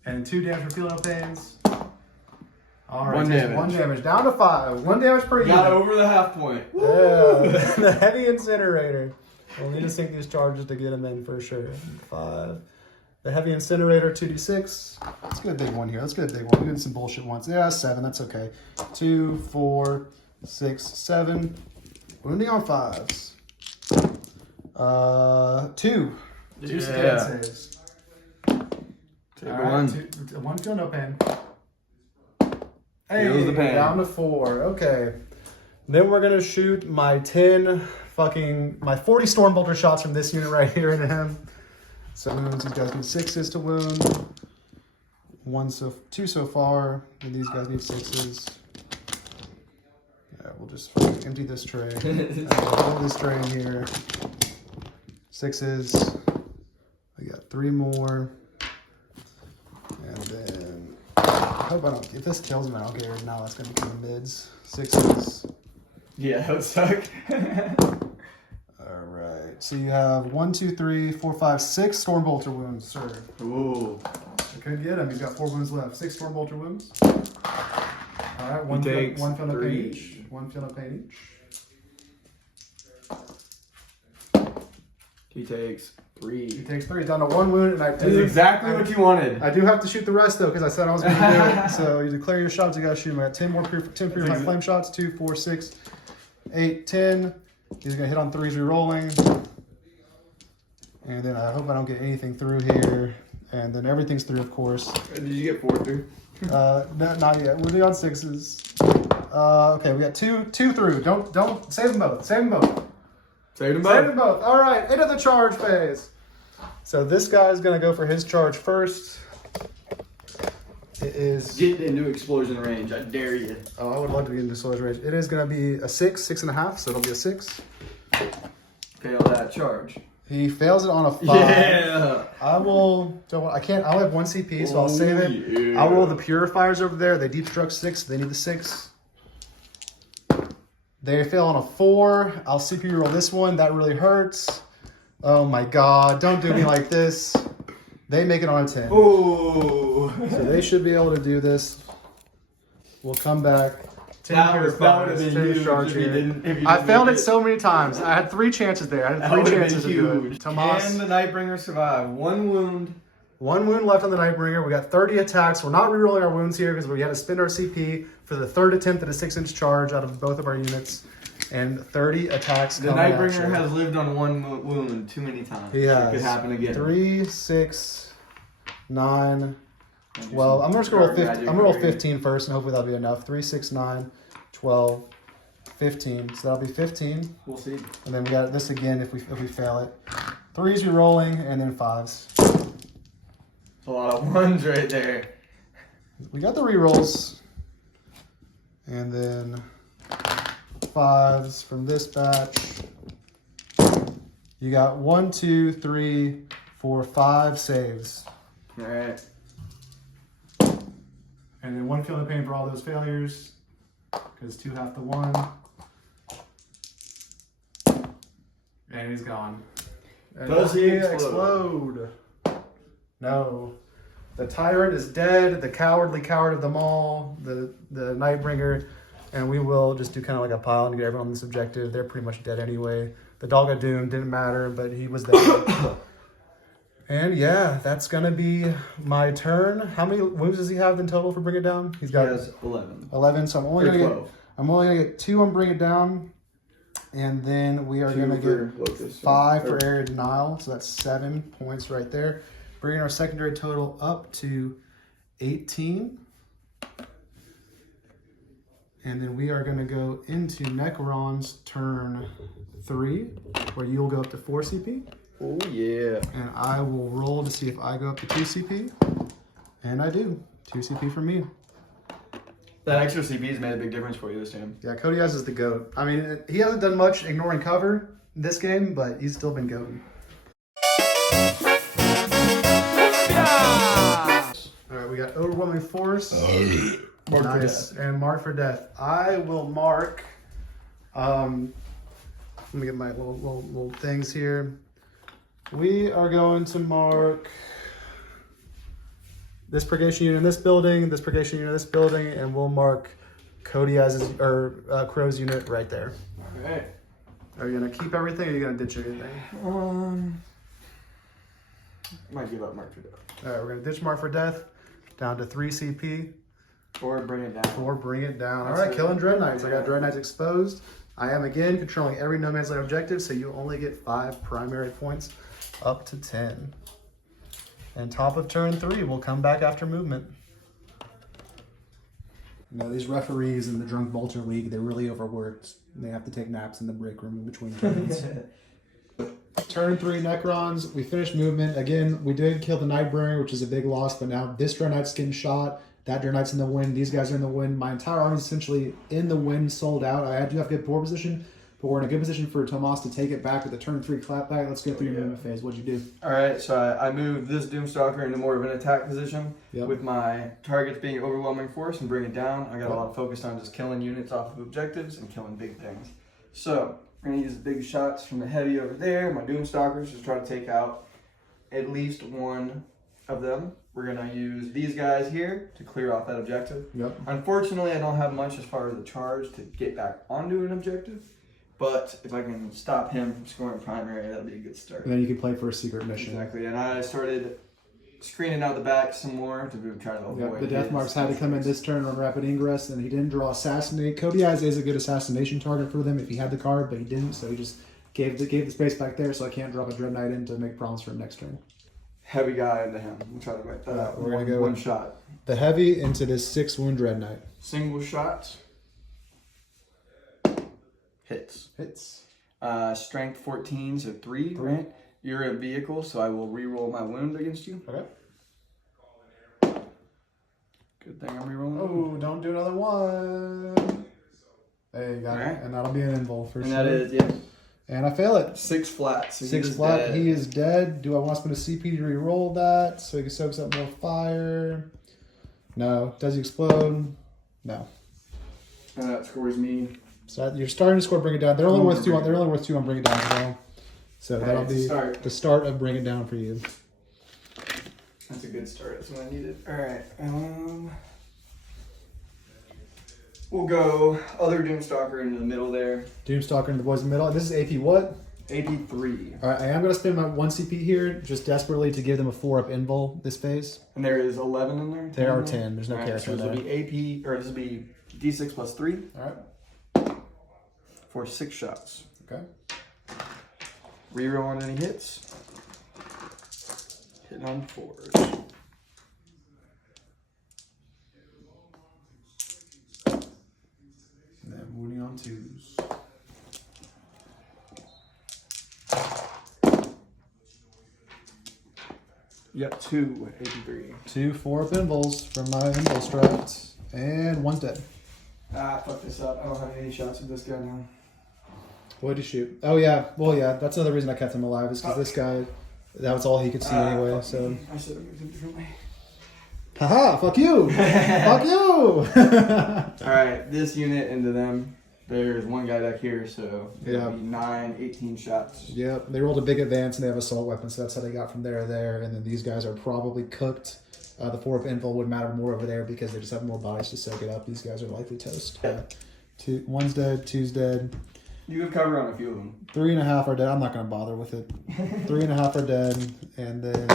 And 2 damage for feeling no pains. All right, 1 damage. 1 damage. Down to 5. 1 damage per unit. Got over the half point. Yeah. The heavy incinerator. We'll need to sink these charges to get him in for sure. 5. The heavy incinerator, 2d6. Let's get a big one here. Let's get a big one. We did some bullshit ones. Yeah, 7. That's okay. 2, 4, 6, 7. Wounding on 5s. 2. 2 Satan saves. Take All 1. right, 1 feel no pain. Feels the pain. Down to 4. Okay. Then we're gonna shoot my 40 Stormbolter shots from this unit right here into him. So wounds, these guys need 6s to wound. 2 so far, and these guys need 6s. Yeah, we'll just empty this tray. Hold this tray in here. 6s. We got 3 more. And then I hope I don't. If this kills me, I don't get rid now. That's gonna become mids. 6s. Yeah, that would suck. All right. So you have 1, 2, 3, 4, 5, 6 Stormbolter wounds, sir. Ooh. I could get him. He's got 4 wounds left. 6 Stormbolter wounds. All right. 1 feel no pain each. 1 feel no pain each. He takes 3. He takes 3. Down to 1 wound, and I That's exactly what you wanted. I do have to shoot the rest though, because I said I was going to do it. So you declare your shots. You got to shoot him. I got 10 more pure flame shots. 2, 4, 6, 8, 10. He's going to hit on 3s rerolling. And then I hope I don't get anything through here. And then everything's through, of course. Did you get 4 through? No, not yet. We'll be on 6s. Okay, we got two through. Don't save them both. Save them both. Save them both. Save them both. All right, into the charge phase. So this guy's gonna go for his charge first. It is. Get into explosion range. I dare you. Oh, I would love to get into explosion range. It is gonna be a 6, 6.5. So it'll be a 6. Fail that charge. He fails it on a 5. Yeah. I will. I can't. I only have 1 CP, so I'll save it. Yeah. I'll roll the purifiers over there. They deep struck 6. They need the 6. They fail on a 4. I'll CP roll this one. That really hurts. Oh my god! Don't do me like this. They make it on a 10. Oh. So they should be able to do this. We'll come back. 10 That would have purifiers, been 10 huge charge if you here. didn't. If you I didn't failed make it so many times. I had 3 chances there. I had That 3 would have chances been to do huge. it. Tomas. Can the Nightbringer survive? 1 wound. 1 wound left on the Nightbringer. We got 30 attacks. We're not rerolling our wounds here because we had to spend our CP for the 3rd attempt at a 6-inch charge out of both of our units. And 30 attacks The coming at Nightbringer you. has lived on 1 wound too many times. He has. It could happen again. 3, 6, 9, 12. I'm gonna roll 15. I'm gonna roll 15 first, and hopefully that'll be enough. 3, 6, 9, 12, 15. So that'll be 15. We'll see. And then we got this again if we fail it. 3s you're rolling, and then 5s. That's a lot of 1s right there. We got the rerolls, and then 5s from this batch. You got 1, 2, 3, 4, 5 saves. All right. And then 1 feeling pain for all those failures, because 2 half the 1. And he's gone. And Does he explode? No. The tyrant is dead, the cowardly coward of them all, the Nightbringer, and we will just do kind of like a pile and get everyone on this objective. They're pretty much dead anyway. The Dog of Doom didn't matter, but he was there. And yeah, that's going to be my turn. How many wounds does he have in total for Bring It Down? He has 11. 11, so I'm only going to 12. I'm only going to get 2 on Bring It Down. And then we are going to get Locust, 5 for Area Denial. So that's 7 points right there. Bringing our secondary total up to 18. And then we are going to go into Necron's turn 3, where you'll go up to 4 CP. Oh, yeah. And I will roll to see if I go up to 2 CP. And I do. 2 CP for me. That extra CP has made a big difference for you this time. Yeah, Cody Eyes is the GOAT. I mean, he hasn't done much ignoring cover this game, but he's still been GOATing. All right, we got Overwhelming Force. Mark for Nice. death. And Mark for Death. I will mark. Let me get my little things here. We are going to mark this purgation unit in this building, this purgation unit in this building, and we'll mark Cody Eyes' Crow's unit right there. All right. Are you gonna keep everything, or are you gonna ditch everything? Might give up Mark for death. All right, we're gonna ditch Mark for Death, down to 3 CP. Or bring it down. Or bring it down. That's All right, it. killing Dread Knights. I got Dread Knights exposed. I am again controlling every No Man's Land objective, so you only get 5 primary points, up to 10. And top of turn 3, we'll come back after movement. You know, these referees in the Drunk Bolter League, they're really overworked. They have to take naps in the break room in between turns. Turn 3 Necrons, we finished movement. Again, we did kill the Nightbringer, which is a big loss, but now this Dread Knight's getting shot. That Dread Knight's in the wind. These guys are in the wind. My entire army is essentially in the wind, sold out. I do have good board position, but we're in a good position for Tomas to take it back with the turn 3 clapback. Let's go through your movement phase. What'd you do? All right, so I moved this Doomstalker into more of an attack position with my targets being Overwhelming Force and Bring It Down. I got a lot of focus on just killing units off of objectives and killing big things. So we're gonna use big shots from the heavy over there. My Doomstalkers just try to take out at least one of them. We're gonna use these guys here to clear off that objective. Yep. Unfortunately, I don't have much as far as the charge to get back onto an objective. But if I can stop him from scoring primary, that'll be a good start. And then you can play for a secret mission. Exactly, and I started screening out the back some more to try to avoid. Yep. The Death Marks had to come in this turn on Rapid Ingress, and he didn't draw Assassinate. Cody Eyes is a good assassination target for them if he had the card, but he didn't, so he just gave the space back there, so I can't drop a Dread Knight in to make problems for him next turn. heavy guy into him. We'll try to write that out. We're gonna go one shot. The heavy into this 6 wound Dread Knight. Single shot. Hits. Hits. Strength 14, so 3, right? You're a vehicle, so I will re-roll my wound against you. Okay. Good thing I'm re-rolling. Oh, don't do another one. There you go. Alright. And that'll be an invul for And sure. that is, yeah. And I fail it. 6 flat. So 6 flat. He is dead. Do I want to spend a CP to re-roll that so he can soak up more fire? No. Does he explode? No. And that scores me. So you're starting to score Bring It Down. They're only worth 2 on. They're only worth 2 on Bring It Down as well. So that'll be the start of Bring It Down for you. That's a good start. That's what I needed. All right. We'll go other Doomstalker into the middle there. Doomstalker in the boys in the middle. This is AP what? AP 3. All right. I am going to spend my 1 CP here just desperately to give them a 4-up invul this phase. And there is 11 in there? There are 10. There's no All character right, so there. this will be AP, or this will be D6 plus 3. All right. For 6 shots. Okay. Reroll on any hits. Hit on 4s. And then wounding on 2s. You got 2 AP3. 2 4-up invuls from my invul strat. And 1's dead. Ah, fuck this up. I don't have any shots with this guy now. What did he shoot? Oh, yeah. Well, yeah. That's another reason I kept him alive is because this guy, that was all he could see anyway. So. I should have moved him differently. Haha, fuck you! Fuck you! Alright, this unit into them. There's one guy back here, so Yeah. it'll be 9, 18 shots. Yep, they rolled a big advance and they have assault weapons, so that's how they got from there to there. And then these guys are probably cooked. The 4-up invul would matter more over there because they just have more bodies to soak it up. These guys are likely toast. Yeah. 1's dead, 2's dead. You have cover on a few of them. 3.5 are dead. I'm not going to bother with it. 3.5 are dead. And then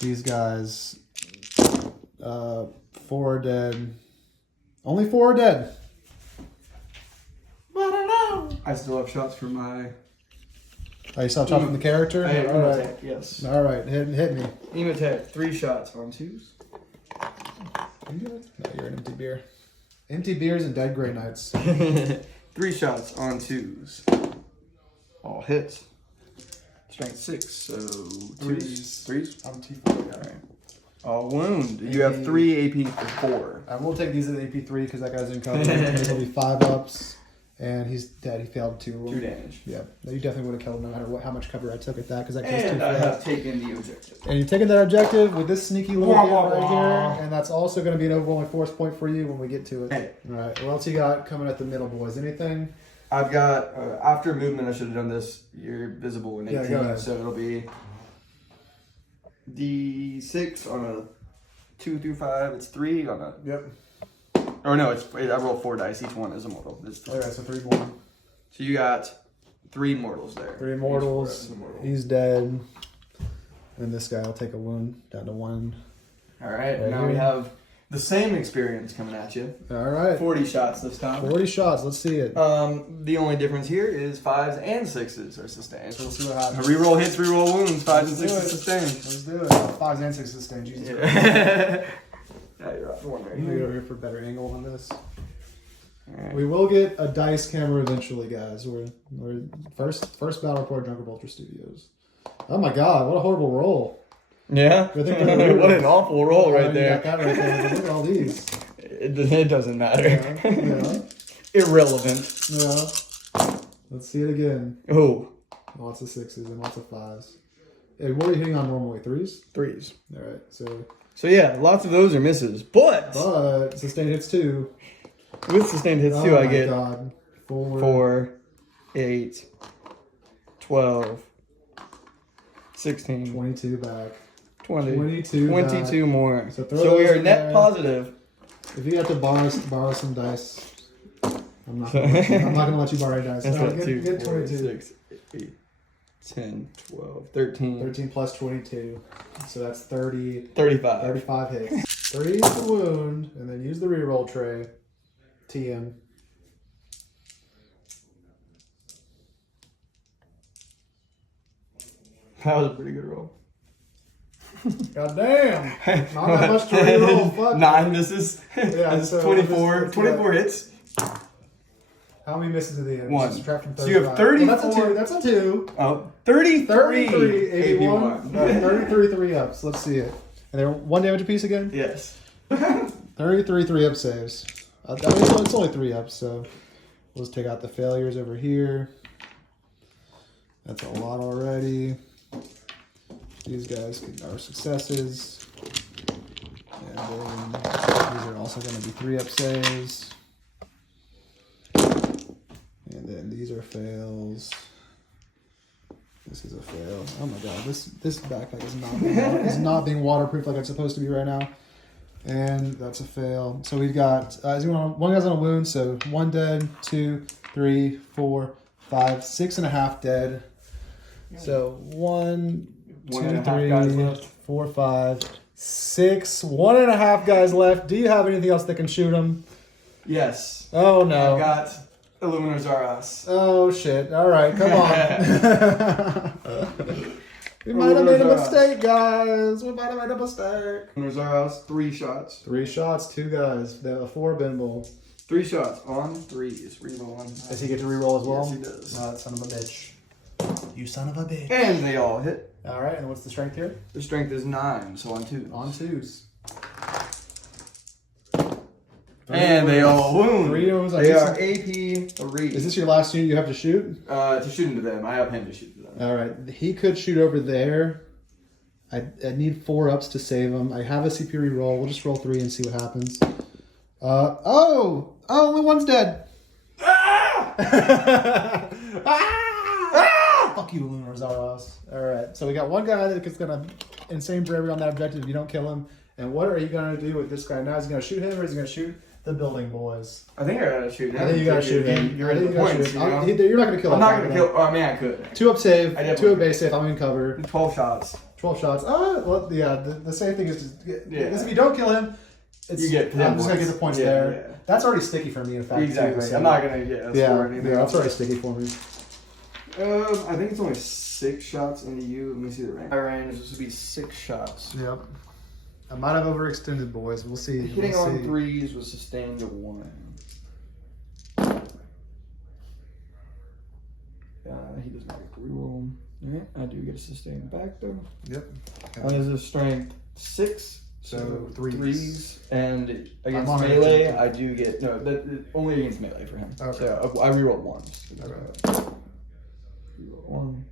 these guys, 4 are dead. Only 4 are dead. I don't know. I still have shots for my... Oh, you saw top from the character? I have All right. attack, yes. All right, hit me. Emotek, 3 shots on 2s. You good? No, you're an empty beer. Empty beers and dead Grey Knights. 3 shots on 2s. All hits. Strength 6, so 3s. 3s? I'm T4 guy. Alright. All wound. You have 3 AP for 4. I will take these at AP3 because that guy's in cover. These will be 5-ups. And he's dead. He failed 2. 2 damage. Yeah. No, you definitely would have killed him no matter how much cover I took at that because that kills 2 And I fast. have taken the objective. And you've taken that objective with this sneaky little Wah, hit wah, right wah. here. And that's also going to be an overwhelming force point for you when we get to it. Hey. All right. What else you got coming at the middle, boys? Anything? I've got, after movement, I should have done this. You're visible in 18, Yeah, go ahead. so it'll be D6 on a 2 through 5. It's 3 on a... Yep. Or no, I roll 4 dice. Each one is immortal. All right. So 3 more. So you got 3 mortals there. 3 immortals. He's dead. And this guy will take a wound down to 1. All right, Right now here. we have the same experience coming at you. All right. 40 shots this time. 40 shots. Let's see it. The only difference here is 5s and 6s are sustained. We'll see what happens. Reroll hits, reroll wounds. 5s and Let's do 6s it. sustained. Let's do it. 5s and 6s sustained. Jesus Christ. Yeah, you're off one right Let me here. go over here for a better angle on this. Alright. We will get a dice camera eventually, guys. We're first battle report Drunker Vulture Studios. Oh my god, what a horrible roll. Yeah? Good thing for the What an awful roll Oh, right you there. got that right there. Look at all these. It doesn't matter. Yeah. Irrelevant. Yeah. Let's see it again. Oh. Lots of 6s and lots of 5s. Hey, what are you hitting on normally? 3s? 3s. All right. So yeah, lots of those are misses. But sustained hits 2. with sustained hits too, I get God. 4, 8, 12, 16, 22 back. 20, 22 22 more. So throw So we those are in net there. positive. If you have to borrow some dice, I'm not gonna let you borrow your dice. That's No, what, get 2, 4, 22. 6, 8, 10, 12, 13, 13 plus 22. So that's 30, 35. 35 hits. 3 is the wound, and then use the reroll tray. TM. That was a pretty good roll. God damn. Not that much to reroll. Fuck. 9 misses. Yeah, That's so 24. let's 24 hits. How many misses at the end? 1. Subtract from So you have 35. 34. Well, that's a 2. That's a 2. Oh, 33. 33, 81. AP1. 33 3-ups. Let's see it. And they're 1 damage apiece again? Yes. 33 3-up saves. I mean, it's only 3-ups, so we'll just take out the failures over here. That's a lot already. These guys are successes. And then these are also going to be 3-up saves. And then these are fails. This is a fail. Oh my god, this backpack is not being waterproof like it's supposed to be right now. And that's a fail. So we've got one guy's on a wound, so 1 dead, 2, 3, 4, 5, 6.5 dead. So 1, 2, 3, 4, 5, 6. 1.5 guys left. Do you have anything else that can shoot him? Yes. Oh no. I got Illuminor Zaros. Oh shit. Alright, come on. We might have made a mistake, guys. We might have made a mistake. Illuminor Zaros, 3 shots. 3 shots, 2 guys. They have a 4 Bimble. 3 shots on 3s. Reroll 1. Does he get to reroll as well? Yes, he does. Oh, that son of a bitch. You son of a bitch. And they all hit. Alright, and what's the strength here? The strength is 9, so on 2. On 2s. And they all wound. 3 of those. They are AP 3. Is this your last unit you have to shoot? To shoot into them. I have him to shoot to them. Alright, he could shoot over there. I need 4-ups to save him. I have a CP reroll. We'll just roll 3 and see what happens. Oh, only 1's dead. Ah! Ah! Fuck you, Lunar Zaros. Alright, so we got 1 guy that's gonna insane bravery on that objective if you don't kill him. And what are you gonna do with this guy now? Is he gonna shoot him or is he gonna shoot the building boys? I think I gotta shoot him. I think you gotta shoot him. You're in the points, you're not gonna kill him. I'm not gonna kill. Oh, I mean, I could. 2-up save, I 2-up base save. I'm in cover. 12 shots. 12 shots. Well, yeah. The same thing is, if you don't kill him, you get. I'm just gonna get the points there. Yeah. That's already sticky for me, in fact. Exactly. Too, so. I'm not gonna get a score or anything. Yeah, that's already sticky for me. I think it's only 6 shots into you. Let me see the range. My range is supposed to be 6 shots. Yep. I might have overextended, boys. We'll see. Hitting on 3s was sustained to 1. He does not get to reroll. Alright, I do get a sustained back though. Yep. What is his strength? 6. So 3s. And against melee, I do get only against melee for him. Okay. So I rerolled 1s. Okay. Reroll 1.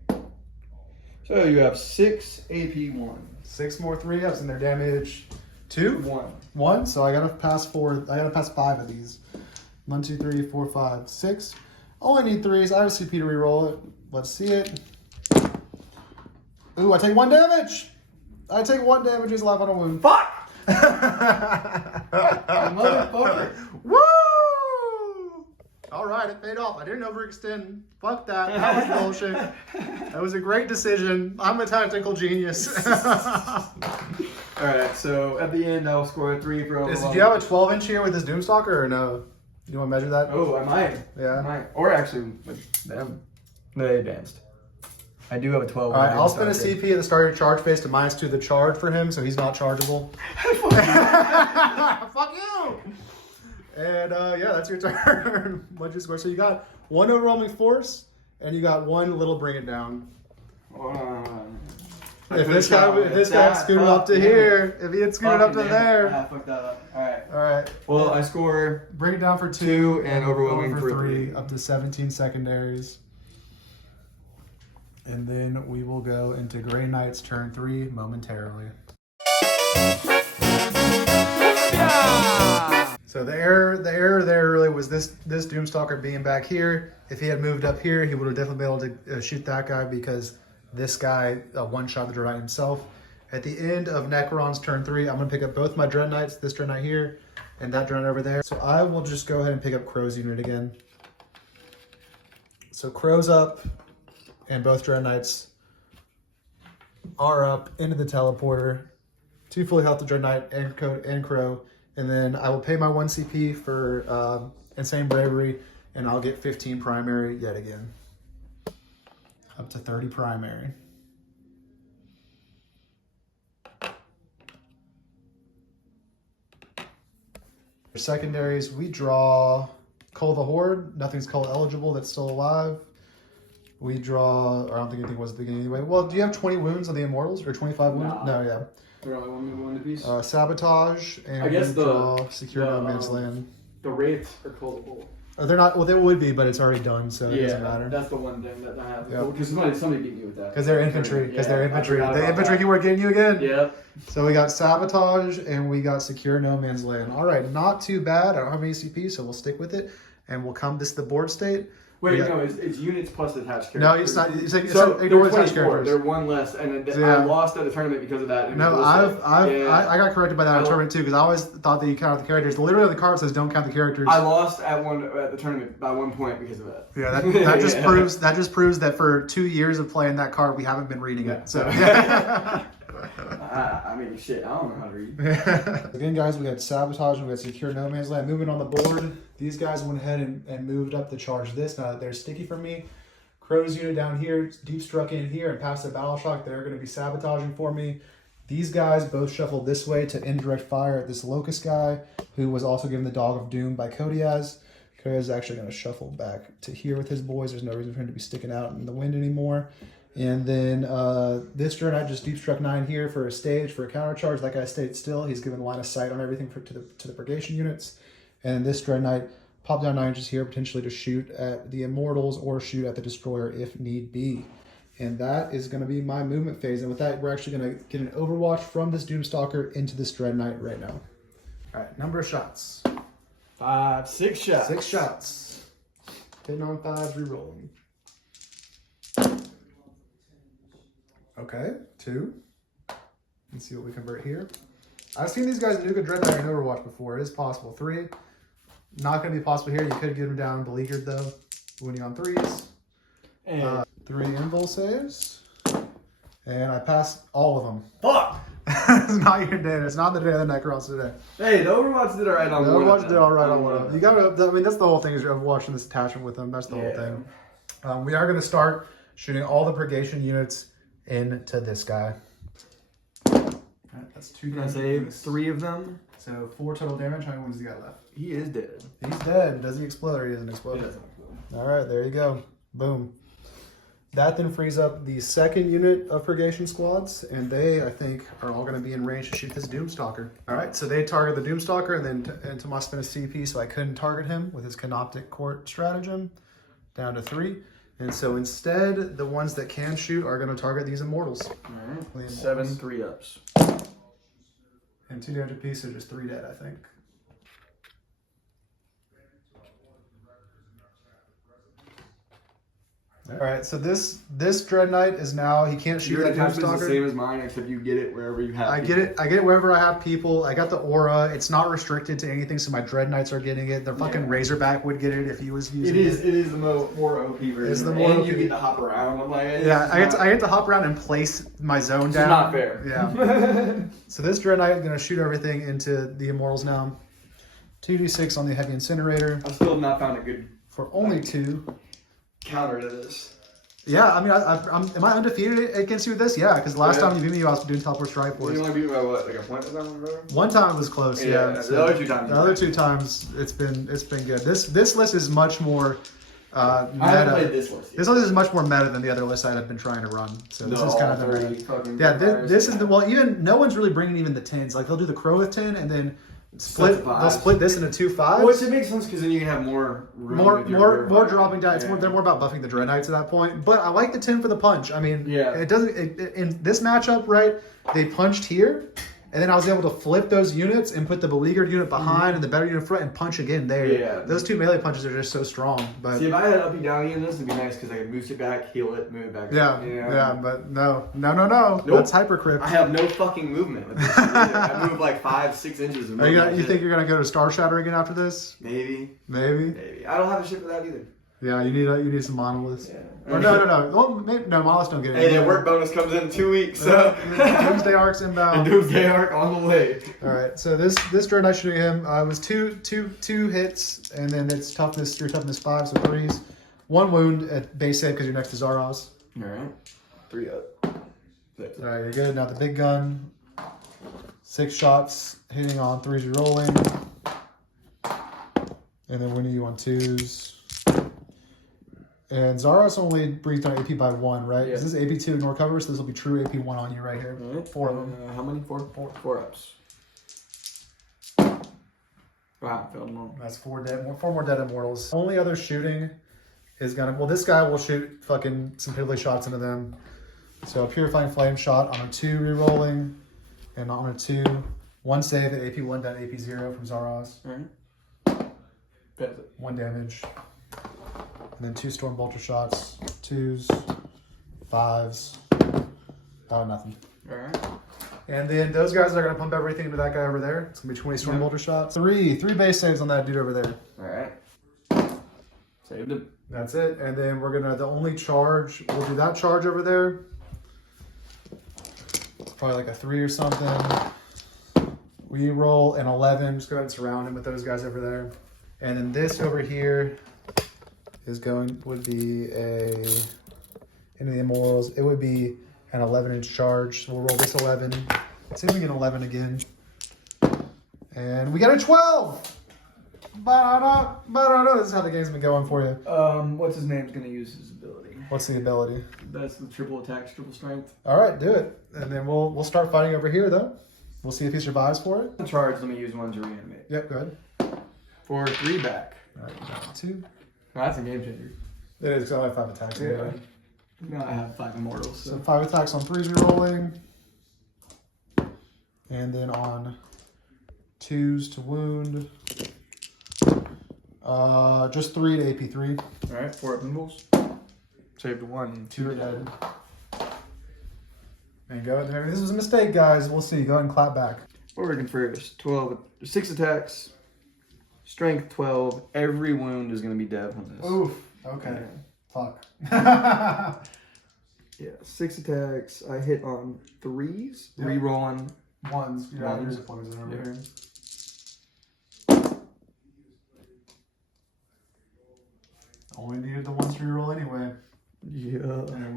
So you have 6 AP1. 6 more 3-ups and their damage 2? 1. 1. So I gotta pass 4. I gotta pass 5 of these. 1, 2, 3, 4, 5, 6. Only need 3s. I have a CP to reroll it. Let's see it. Ooh, I take 1 damage. I take 1 damage. He's alive on a wound. Fuck! Motherfucker. Woo! All right, it paid off. I didn't overextend. Fuck that. That was bullshit. That was a great decision. I'm a tactical genius. Alright, so at the end, I'll score a 3 for Overlord. Do you have a 12-inch here with this Doomstalker or no? You want to measure that? Oh, I might. Yeah. I might. Or actually, with them. They advanced. I do have a 12. All right, I'll spend a CP at the start of your charge phase to -2 the charge for him, so he's not chargeable. Fuck you! And yeah, that's your turn. What'd you score? So you got 1 overwhelming force, and you got 1 little bring it down. If this guy scooted up to here, if he had scooted up to there. I fucked that up. Alright. Alright. Well, I score bring it down for 2 and overwhelming for 3. Up to 17 secondaries. And then we will go into Grey Knight's turn 3 momentarily. So the error there really was this Doomstalker being back here. If he had moved up here, he would have definitely been able to shoot that guy because this guy one-shot the Dread Knight himself. At the end of Necron's turn 3, I'm going to pick up both my Dread Knights, this Dread Knight here, and that Dread Knight over there. So I will just go ahead and pick up Crow's unit again. So Crow's up, and both Dread Knights are up into the teleporter. 2 fully healthy Dread Knight and Crow. And then I will pay my 1 CP for Insane Bravery, and I'll get 15 primary yet again. Up to 30 primary. Secondaries, we draw Cull the Horde. Nothing's Cull eligible that's still alive. We draw, or I don't think anything was at the beginning anyway. Well, do you have 20 wounds on the Immortals, or 25 wounds? No, yeah. They're only one wound apiece. Sabotage, and I guess draw Secure No Man's Land. The wraiths are callable. They're not, well, they would be, but it's already done, so it doesn't matter. That's the one thing that I have. Yep. Because somebody beat me with that. Because they're infantry. Because they're infantry. I forgot The about infantry that. keyword getting you again. Yep. So we got Sabotage and we got Secure No Man's Land. All right, not too bad. I don't have any CP, so we'll stick with it. And we'll come, this is the board state. Wait, got, no, it's units plus attached characters. No, it's not. It's like, So it's ignore they're attached 24. characters. They're one less, and then I lost at the tournament because of that. No, I got corrected by that at the tournament too, because I always thought that you counted the characters. Literally, the card says don't count the characters. I lost at the tournament by 1 point because of that. Yeah, that just proves that for 2 years of playing that card, we haven't been reading it. So. I mean, shit, I don't know how to read. Again, guys, we had Sabotage and we had Secure No Man's Land. Moving on the board, these guys went ahead and moved up to charge this. Now that they're sticky for me, Crow's unit down here, Deep Struck in here, and past the Battle Shock, they're going to be sabotaging for me. These guys both shuffled this way to indirect fire at this Locust guy, who was also given the Dog of Doom by Kodiaz. Kodiaz is actually going to shuffle back to here with his boys. There's no reason for him to be sticking out in the wind anymore. And then this turn, I just Deep Struck 9 here for a stage, for a counter charge. That guy stayed still. He's given line of sight on everything to the Purgation units. And this Dread Knight pop down 9 inches here, potentially to shoot at the Immortals or shoot at the Destroyer if need be. And that is going to be my movement phase. And with that, we're actually going to get an Overwatch from this Doomstalker into this Dread Knight right now. All right, number of shots. 6 shots. 6 shots. Hitting on 5s, rerolling. Okay, 2. Let's see what we convert here. I've seen these guys in Nuka Dread Knight in Overwatch before. It is possible. 3. Not going to be possible here. You could get him down beleaguered though. Winning on 3s. And 3 invul saves. And I passed all of them. fuck! It's not your day. It's not the day of the Necrons today. Hey, the Overwatch did alright on The one. Overwatch did alright on one of them. You gotta, I mean, that's the whole thing is you're watching this attachment with them. That's the whole thing. We are going to start shooting all the Purgation units into this guy. Alright, that's 2 Can I save 3 of them? So 4 total damage. How many ones does he got left? He is dead. He's dead. Does he explode or he doesn't explode? Alright, there you go. Boom. That then frees up the second unit of Purgation squads, and they, I think, are all going to be in range to shoot this Doomstalker. Alright, so they target the Doomstalker, and then Tomas spent a CP, so I couldn't target him with his Canoptek Court stratagem, down to 3. And so instead, the ones that can shoot are going to target these Immortals. Alright. 7 3-ups. And 2 damage apiece, so just 3 dead, I think. Alright, so this Dread Knight is now, he can't shoot Your that attachment's the Doomstalker. same as mine, except you get it wherever you have I people. get it wherever I have people. I got the aura. It's not restricted to anything, so my Dread Knights are getting it. The fucking Razorback would get it if he was using it. It is the more OP version. It's the more and OP. you get to hop around. Like, Yeah, I get to hop around and place my zone It's down. not fair. Yeah. So this Dread Knight is going to shoot everything into the Immortals now. 2d6 on the Heavy Incinerator I still have not found a good for only 2. counter to this. Yeah, I mean, am I undefeated against you with this? Yeah, because last time you beat me, I was doing Teleport Strike You Force. only beat me by what, like a point or something, brother? One time it was close, yeah. The other 2 times. The other 2 times, it's been good. This list is much more meta. I haven't played this list yet. This list is much more meta than the other lists I've been trying to run. So this is kind of the meta. Yeah, this this is the even no one's really bringing even the 10s. Like they'll do the Crowith 10 and then split. They'll split this into 2 5s. Which it makes sense because then you can have more room. More dropping down. They're more about buffing the Dread Knights at that point. But I like the 10 for the punch. I mean, it doesn't. In this matchup, right? They punched here, and then I was able to flip those units and put the beleaguered unit behind and the better unit in front and punch again there. Yeah. Those 2 melee punches are just so strong. But see, if I had up and down in this, it'd be nice because I could boost it back, heal it, move it back. Yeah, but no. Nope. That's hypercrypt. I have no fucking movement with this. I move like 5-6 inches. And You think you're gonna go to Star Shatter again after this? Maybe. Maybe. I don't have a shit for that either. Yeah, you need some monoliths. Yeah. Or no. Well, maybe, no, monoliths don't get it. Hey, the work bonus comes in 2 weeks, so. Doomsday Arc's inbound. The Doomsday Arc on the way. All right, so this Dread Knight shooting him was two hits, and then it's toughness 5, so 3s. 1 wound at base hit because you're next to Zaros. All right, 3 up. All right, you're good. Now the big gun. 6 shots hitting on 3s rolling. And then Winnie, you on 2s. And Zaros only breathed on AP by 1, right? Yeah. Is this AP2 ignore cover? So this will be true AP1 on you right here. Alright. 4 of them. How many? Four ups. Wow, failed them all. That's 4 more dead immortals. Only other shooting is gonna, well, this guy will shoot fucking some piddly shots into them. So a purifying flame shot on a 2 rerolling, and on a 2, 1 save at AP1 down AP0 from Zaros. Alright. Fails it. 1 damage. And then 2 storm bolter shots, 2s, 5s. Oh, nothing. Alright. And then those guys are gonna pump everything into that guy over there. It's gonna be 20 storm bolter shots. 3 base saves on that dude over there. Alright. Saved it. That's it. And then we're gonna, the only charge, we'll do that charge over there. Probably like a 3 or something. We roll an 11, just go ahead and surround him with those guys over there. And then this over here would be into the immortals. It would be an 11-inch charge. So we'll roll this 11. See if we get an 11 again. And we got a 12! Ba-da-da. This is how the game's been going for you. What's his name's gonna use his ability? What's the ability? That's the triple attacks, triple strength. All right, do it. And then we'll start fighting over here, though. We'll see if he survives for it. The charge, let me use 1 to reanimate. Yep, go ahead. For 3 back. All right, you got 2. Oh, that's a game changer. It is, because I only have 5 attacks. Anyway. Now I have 5 immortals. So 5 attacks on 3s rerolling. And then on 2s to wound. Just 3 to AP3. Alright, 4 up impulse. Saved 1. 2 are dead. And go ahead. Maybe this was a mistake, guys. We'll see. Go ahead and clap back. Origin first. 6 attacks. Strength 12. Every wound is going to be dev on this. Oof. Okay. Fuck. Yeah, 6 attacks. I hit on 3s. Yep. Reroll on 1s. Yeah, Ones. there's a poison over Yep. here. Only needed the 1s to reroll anyway. Yeah. And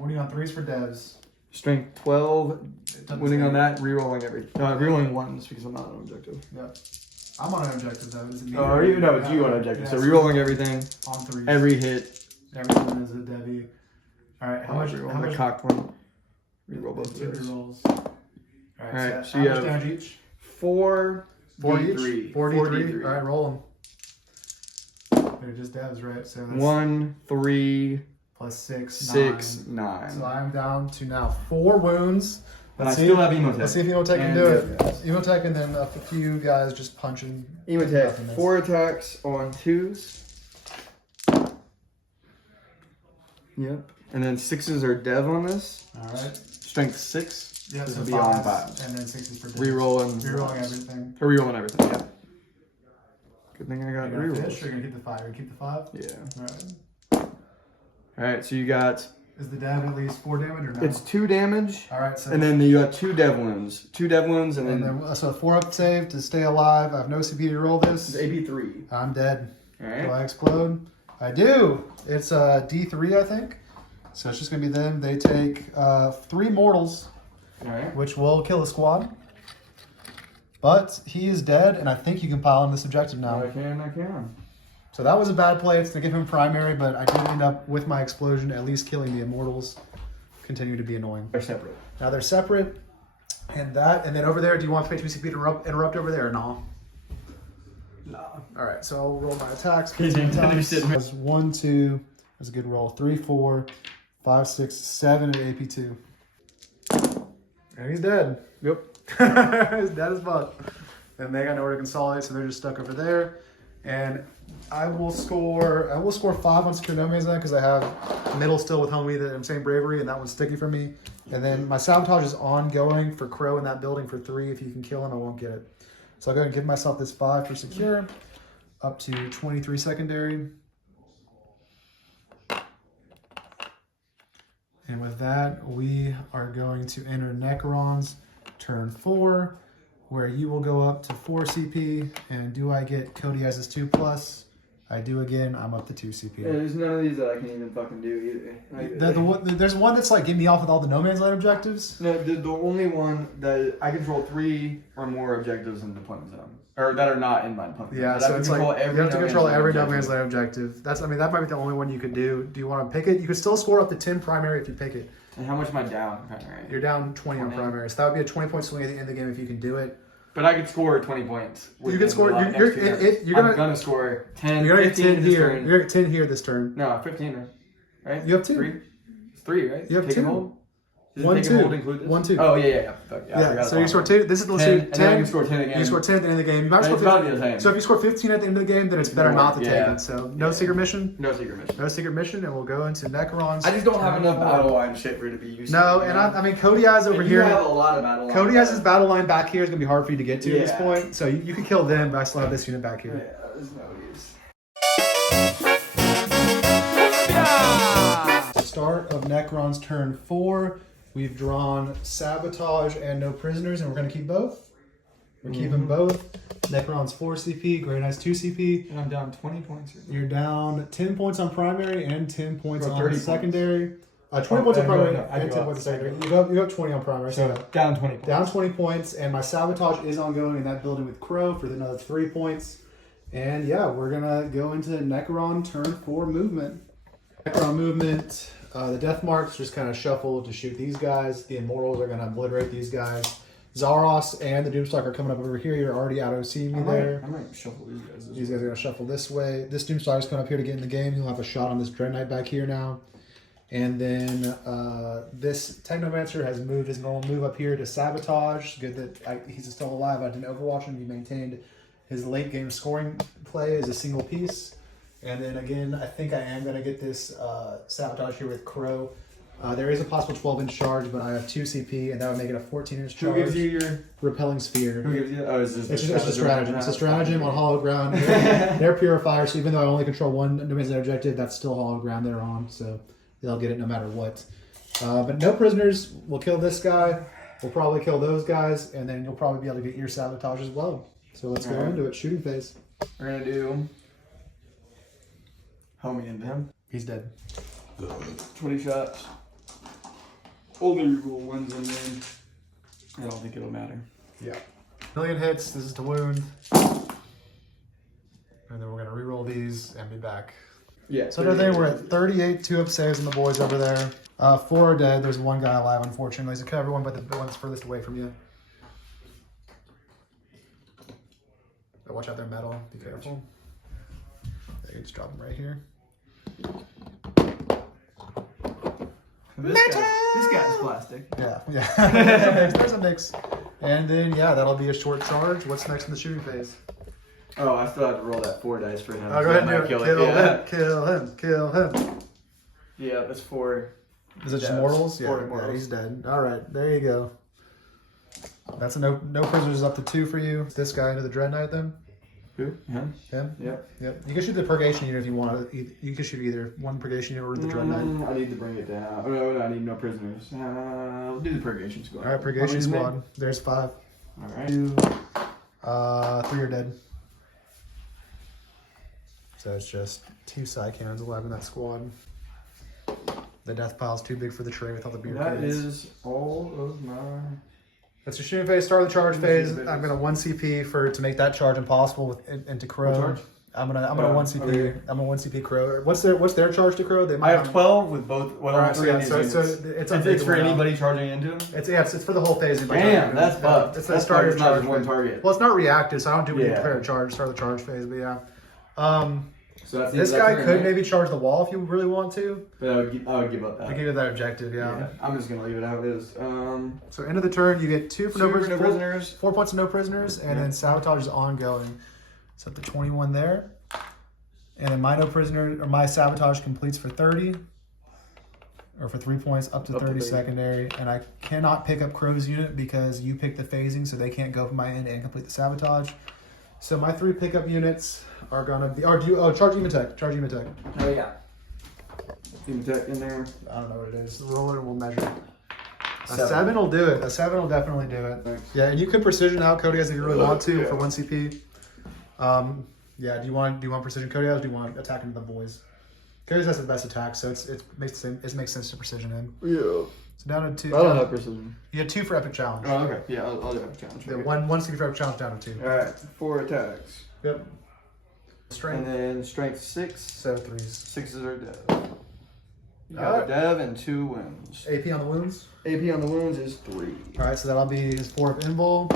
winning on 3s for devs. Strength 12. Doesn't Winning say. on that. Rerolling rerolling 1s because I'm not on objective. Yep. I'm on an objective though. Does it mean Oh, you know, it's you on objective. Yeah, So rerolling everything. on 3s. Every hit. Everyone is a Debbie. Alright, how much? Reroll How the much? cocked one. Reroll both of 2 those. rerolls. Alright, so so how you much have damage each? 4 4 D3. each? 4 D3. Alright, roll them. They're just devs, right? So that's 1, 3, plus 6, 6, 9. 9. So I'm down to now 4 wounds. But I still have Emotech. Let's see if Emotech can And do it. yes. Emotech and then a few guys just punching. Emotech, Nothingness. 4 attacks on 2s. Yep. And then 6s are dev on this. Alright. Strength 6. Yeah, This so will be on 5s. 5s. And then 6 is for devs. Rerolling. Rerolling everything. Or rerolling everything, yeah. Good thing I got You're gonna fish, rerolls. you're gonna keep the 5. You're gonna keep the 5? Yeah. Alright. Alright, so you got, Is the dev at least 4 damage or no? it's 2 damage. Alright, so. And then you got 2 dev wounds. 2 dev wounds and And then then, so 4 up save to stay alive. I have no CP to roll this. it's AP3. I'm dead. Do Alright. I explode? I do. It's D3, I think. So it's just gonna be them. They take 3 mortals, Alright. which will kill a squad. But he is dead, and I think you can pile on this objective now. I can. So that was a bad play. It's to give him primary, but I did end up with my explosion at least killing the immortals. Continue to be annoying. They're separate. Now they're separate, and then over there, do you want to pay 2 CP to interrupt over there or no? Nah. All right, so I'll roll my attacks. He's interested. That's 1, 2. That's a good roll. 3, 4, 5, 6, 7 at AP2. And he's dead. Yep. He's dead as fuck. And they got nowhere to consolidate, so they're just stuck over there. And I will score 5 on secure nomads then because I have middle still with homie that I'm saying bravery, and that one's sticky for me. And then my sabotage is ongoing for Crow in that building for 3. If you can kill him, I won't get it. So I'll go ahead and give myself this 5 for secure, up to 23 secondary. And with that, we are going to enter Necrons turn 4, where you will go up to 4 CP. And do I get Cody as his 2+? I do again, I'm up to 2 Yeah, CP. there's none of these that I can even fucking do either. There's one that's like, get me off with all the no man's land objectives. No, the only one that I control 3 or more objectives in the deployment zone, or that are not in my deployment zone. Yeah, But so it's like you have to control every no man's land land objective. That might be the only one you could do. Do you want to pick it? You could still score up to 10 primary if you pick it. And how much am I down primary? You're down 20 on primary, so that would be a 20-point swing at the end of the game if you can do it. But I could score 20 points. You can score. I'm gonna score 10. You're gonna get 10 this here. turn. You're gonna get 10 here this turn. No, 15. Right? You have 2. 3. It's 3, right? You have Take 2. And hold? Does 1, take 2. And hold include this? 1, 2. Oh yeah. Fuck, yeah. I Yeah. forgot So you about score that. 10. This is let's 10, do and then I 10. can score 10 again. You score 10 at the end of the game. You might And score it's about 15. the same. So if you score 15 at the end of the game, then it's better not to take Yeah. it. So no secret mission. No secret mission. No secret mission, and we'll go into Necrons. I just don't have enough turn battle 4. line shit for it to be useful. No, and I mean Cody has over And here. You have a lot of battle line. Cody has his battle line back here. It's gonna be hard for you to get to at this Yeah. point. So you can kill them, but I still have this unit back here. Yeah, there's no use. Start of Necron's turn 4. We've drawn Sabotage and No Prisoners, and we're going to keep both. We're keeping both. Necron's 4 CP, Grey Knight's 2 CP. And I'm down 20 points. You're down 10 points on primary and 10 points Or on 30 secondary. 20 points on no, primary no, I and go 10 up. points on secondary. You have 20 on primary. So Down 20 points. down 20 points, and my Sabotage is ongoing in that building with Crow for another 3 points. And yeah, we're going to go into Necron turn 4 movement. Necron movement. The Death Marks just kind of shuffle to shoot these guys. The Immortals are going to obliterate these guys. Zaros and the Doomstalker are coming up over here. You're already out OCing me there. I might shuffle these guys. These guys are going to shuffle this way. This Doomstalker's coming up here to get in the game. He'll have a shot on this Dread Knight back here now. And then this Technomancer has moved his normal move up here to Sabotage. Good that he's still alive. I didn't overwatch him. He maintained his late game scoring play as a single piece. And then again, I think I am going to get this Sabotage here with Crow. There is a possible 12-inch charge, but I have 2 CP, and that would make it a 14-inch charge. Who gives you your... Repelling Sphere. Who gives you... Oh, is this... It's a stratagem. It's a stratagem on hollow ground. They're purifier, so even though I only control one domain's objective, that's still hollow ground they're on, so they'll get it no matter what. But no prisoners. We'll kill this guy. We'll probably kill those guys, and then you'll probably be able to get your Sabotage as well. So let's go into it. Shooting phase. We're going to do... Homie into him. He's dead. 20 shots. Only rule ones in there. I don't think it'll matter. Yeah. Million hits. This is to wound. And then we're going to reroll these and be back. Yeah. So another thing, we're at 38, 2 up saves on the boys over there. 4 are dead. There's 1 guy alive, unfortunately. So kill everyone but the one that's furthest away from you. Oh, watch out there, metal. Be careful. There, you just drop them right here. This guy's plastic. Yeah. There's a mix. And then, yeah, that'll be a short charge. What's next in the shooting phase? Oh, I still have to roll that 4 dice for him. Oh, go ahead and do it. Kill Kill him. Yeah, that's 4. Is it just deaths. mortals? 4 Yeah, mortals. he's dead. All right, there you go. That's a no prisoners up to 2 for you. This guy into the Dread Knight then? Who? Him? Him? Yep. Yep. You can shoot the Purgation unit if you want. You can shoot either one Purgation unit or the Dread Knight. I need to bring it down. Oh, no, I need no prisoners. We'll do the Purgation Squad. All right, Purgation Squad. There's 5. All right. 2, 3 are dead. So it's just 2 side cannons alive in that squad. The death pile's too big for the tray with all the beer That cans. is all of my... That's your shooting phase. Start of the charge phase. I'm gonna 1 CP to make that charge impossible into Crow. What charge? I'm gonna 1 CP. Okay. I'm gonna 1 CP Crow. What's their charge to Crow? They I have 12 with both. Well, All right, so three yeah, of these so units. it's It's for anybody charging into him. It's for the whole phase. Damn, that's fucked. It's the That's start of fucked. your It's not charge just one phase. target. Well, it's not reactive, so I don't do any Yeah. declare charge. Start of the charge phase, but yeah. So that's This that's guy turn, could right? maybe charge the wall if you really want to. But I would give up that. To give you that objective, yeah. I'm just gonna leave it how it is. So end of the turn, you get 2 for no prisoners, prisoners. 4 points of no prisoners, and Yeah. then Sabotage is ongoing. So up to 21 there. And then my no prisoner or my Sabotage completes for 30. Or for 3 points up to 30 secondary. And I cannot pick up Crow's unit because you pick the phasing, so they can't go from my end and complete the Sabotage. So my 3 pickup units are gonna be charge Ematech. Charge Ematech. Oh yeah. Team tech in there. I don't know what it is. Roll it and we'll measure. A 7. 7 will do it. A 7 will definitely do it. Thanks. Yeah, and you could precision out Cody as if you really want to Yeah. for 1 CP. Yeah. Do you want precision Codyos? Or do you want attacking the boys? Codyos has the best attack, so it makes sense to precision him. Yeah. So down to 2. I don't have precision. You had 2 for epic challenge. Oh, okay. Yeah, I'll do epic challenge. Yeah, one skill for epic challenge down to 2. All right, 4 attacks. Yep. Strength. And then strength 6. So 3s. 6s are dev. You got a dev and 2 wounds. AP on the wounds. AP on the wounds is 3. All right, so that'll be his 4 of invul.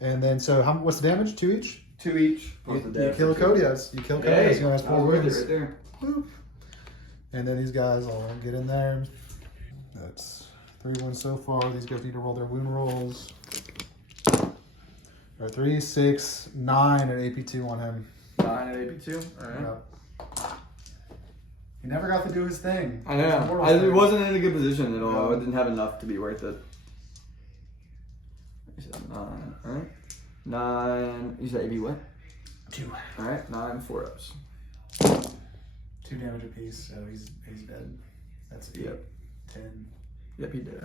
And then, so what's the damage? 2 each? 2 each. You kill Codyos. You kill Codyos. Hey, He has 4 worth it wounds. right there. Boop. And then these guys all get in there. That's 3 wounds so far. These guys need to roll their wound rolls. All right, 3, 6, 9, and AP2 on him. 9 at AP2. All right. Yep. He never got to do his thing. I know. I wasn't in a good position at all. No. I didn't have enough to be worth it. You said 9, all right? 9. You said AP what? 2. All right, 9 4-ups. 2 damage apiece, so he's dead. That's 8. Yep. 10. Yep, he did.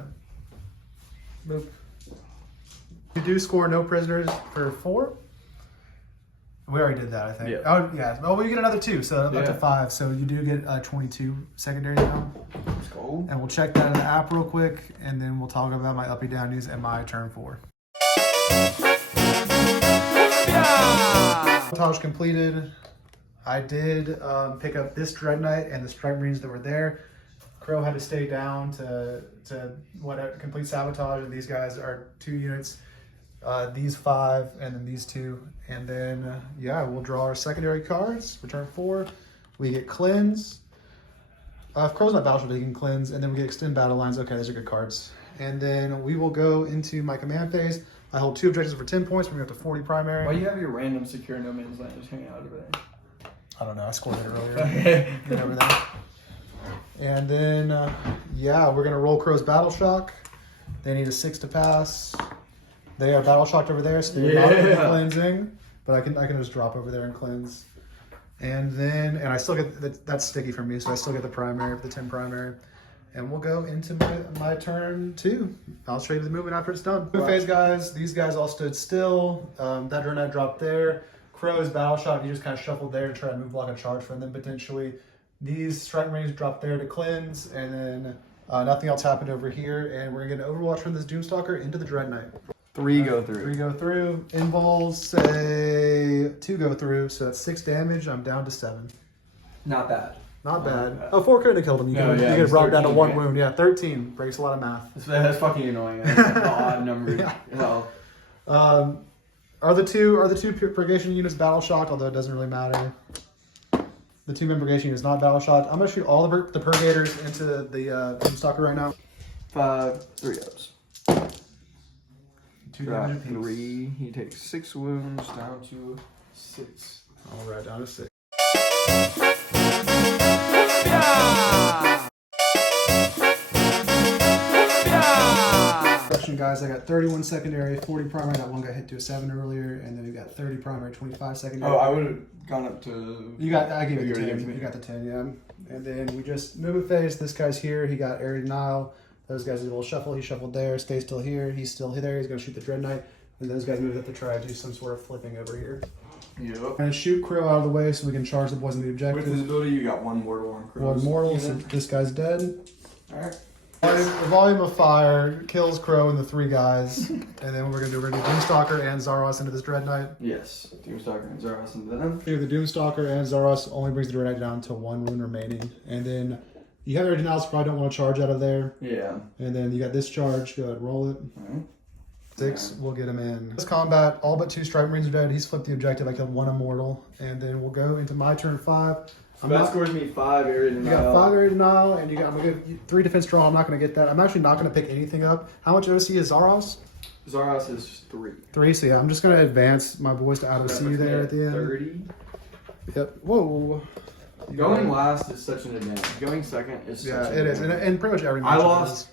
Boop. You do score no prisoners for 4. We already did that, I think. Yeah. Oh, yeah. Oh, well, you get another 2, so up Yeah. to 5. So you do get 22 secondary now. Let's go. And we'll check that in the app real quick, and then we'll talk about my uppy down news and my turn 4. Sabotage completed. I did pick up this Dread Knight and the Strike Marines that were there. Crow had to stay down to complete sabotage, and these guys are 2 units. These 5, and then these 2. And then, yeah, we'll draw our secondary cards for turn 4. We get Cleanse. If Crow's not Battleship, he can Cleanse. And then we get Extend Battle Lines. Okay, those are good cards. And then we will go into my command phase. I hold 2 objectives for 10 points. We're going to go up to 40 primary. Why do you have your random secure no man's land just hanging out over there? I don't know. I scored it earlier. Okay. Remember that. And then, yeah, we're going to roll Crow's Battle Shock. They need a 6 to pass. They are battle shocked over there, so they're not cleansing. But I can just drop over there and cleanse. And then, I still get, that's sticky for me, so I still get the primary for the 10 primary. And we'll go into my turn 2. I'll show you the movement after it's done. Move phase, guys. These guys all stood still. That Dread Knight dropped there. Crow's battle shock, you just kind of shuffled there to try to move block a charge from them potentially. These Strike Marines dropped there to cleanse, and then nothing else happened over here. And we're going to get an Overwatch from this Doomstalker into the Dread Knight. 3 go through. 3 go through. Invols say 2 go through, so that's 6 damage. I'm down to 7. Not bad. Not bad. Oh, 4 could have killed him. You could have brought it down to 1 wound. Yeah, 13. Breaks a lot of math. That's fucking annoying. That's like the odd number. Yeah. Hell. Are the two purgation units battle shocked? Although it doesn't really matter. The 2 purgation units not battle shocked. I'm gonna shoot all the purgators into the Doomstalker right now. 5 3-ups. 2 damage apiece. 3. He takes 6 wounds down to 6. All right, down to 6. Guys, I got 31 secondary, 40 primary. That one got hit to a 7 earlier, and then we got 30 primary, 25 secondary. Oh, I would have gone up to. I gave you the 10. gave it to me. You got the 10, yeah. And then we just move a phase. This guy's here. He got Arid Nile. Those guys did a little shuffle. He shuffled there. Stays still here. He's still there. He's gonna shoot the Dread Knight. And those guys moved up to try to do some sort of flipping over here. Yep. And shoot Crow out of the way so we can charge the boys in the objective. With his ability, you got 1 mortal on Crows. 1 mortal. So this guy's dead. All right. The volume of fire kills Crow and the 3 guys, and then we're gonna do Doomstalker and Zaros into this Dread Knight. Yes, Doomstalker and Zaros into them. The Doomstalker and Zaros only brings the Dread Knight down to 1 wound remaining, and then you have everything else. Probably don't want to charge out of there. Yeah. And then you got this charge. Go ahead, roll it. All right. 6, we'll get him in. This combat, all but 2 Strike Marines are dead. He's flipped the objective. I killed 1 immortal, and then we'll go into my turn 5. So that scores me 5 area denial. You got 5 area denial, and I'm gonna get 3 defense draw. I'm not gonna get that. I'm actually not gonna pick anything up. How much OC is Zaros? Zaros is 3. 3, so yeah, I'm just gonna advance my boys to out of C there at the end. 30. Yep. Whoa. Going last is such an advantage. Going second is such an it is, and pretty much every match. I lost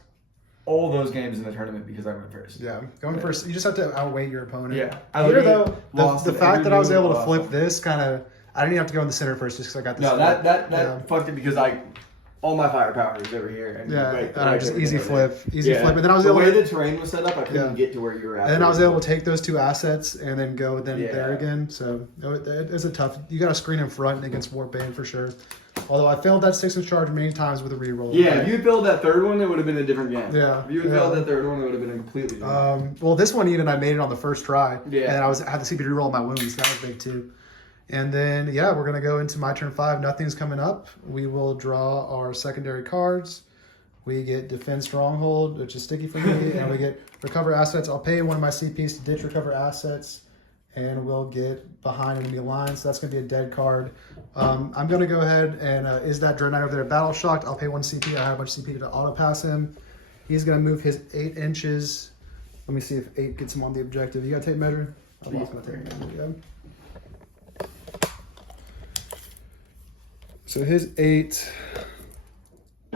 all those games in the tournament because I went first. Yeah, going first, you just have to outweight your opponent. Yeah. Here though, lost the fact that I was able to flip lost. this kind of, I didn't even have to go in the center first just because I got this. No, that fucked it because all my firepower is over here. And just easy flip. And then I was the able way to, the terrain was set up, I couldn't get to where you were at. and then I was able to take those 2 assets and then go there again. So it's a tough. You got to screen in front against Warbane for sure. Although I failed that 6-inch charge many times with a reroll. Yeah, if you built that third one, it would have been a different game. Yeah. If you had built that third one, it would have been a completely different Well, this one even I made it on the first try. Yeah. And I had the CP reroll my wounds. That was big too. And then, we're going to go into my turn 5. Nothing's coming up. We will draw our secondary cards. We get Defend Stronghold, which is sticky for me. And we get Recover Assets. I'll pay one of my CPs to ditch Recover Assets. And we'll get Behind Enemy Lines. So that's going to be a dead card. I'm going to go ahead and, is that Dread Knight over there Battle Shocked? I'll pay 1 CP. I have a bunch of CP to auto pass him. He's going to move his 8 inches. Let me see if 8 gets him on the objective. You got tape measure? I'm also going to take measure. Yeah. So his 8,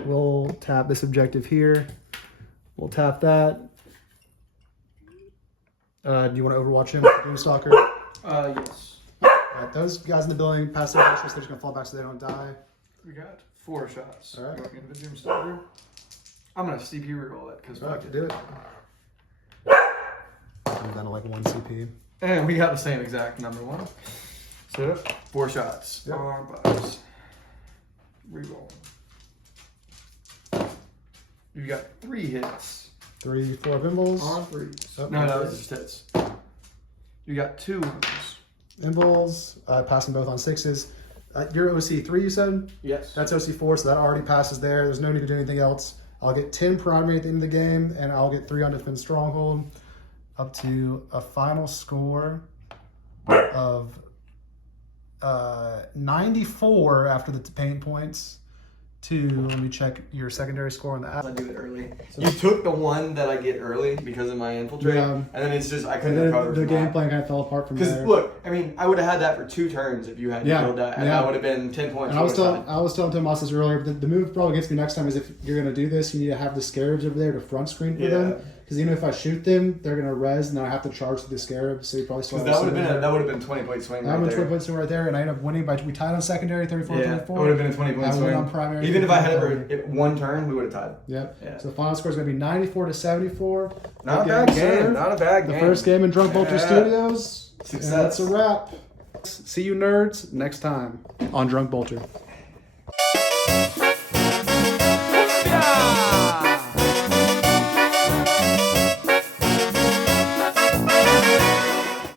we'll tap this objective here. We'll tap that. Do you want to overwatch him, Doomstalker? Yes. Those guys in the building, pass their access, they're just going to fall back so they don't die. We got 4 shots. All right. Going into the Doomstalker. I'm going to CP reroll it because fuck it. Do it. I'm down to like 1 CP. And we got the same exact number 1. So 4 shots. Yep. Arm buys. Reroll. You got 3 hits. 3, 4 Imbles. On 3. Oh, No, that was just hits. You got 2 wounds. Imbles. Pass them both on 6s. You're OC 3, you said? Yes. That's OC 4, so that already passes there. There's no need to do anything else. I'll get 10 primary at the end of the game, and I'll get 3 on Defend Stronghold, up to a final score of 94 after the pain points. Let me check your secondary score on the app. I do it early. You took the one that I get early because of my infiltrate, and then it's just I couldn't recover. The game plan kind of fell apart from there. Because look, I mean, I would have had that for 2 turns if you had killed that, and that would have been 10 points. And I was telling Tomas this earlier. The move probably against me next time is if you're going to do this, you need to have the scarabs over there to front screen for them. Because even if I shoot them, they're going to res, and then I have to charge the scarabs. So you probably still have that would have been 20 point swing. That would have been 20 point swing right there, and I ended up winning we tied on secondary 34-34. It would have been a 20 point swing. On primary. Even if I had it 1 turn, we would have tied. Yep. Yeah. So the final score is going to be 94-74. Not a bad game. Not a bad game. The first game in Drunk Vulture Studios. Success. And that's a wrap. See you nerds next time on Drunk Vulture.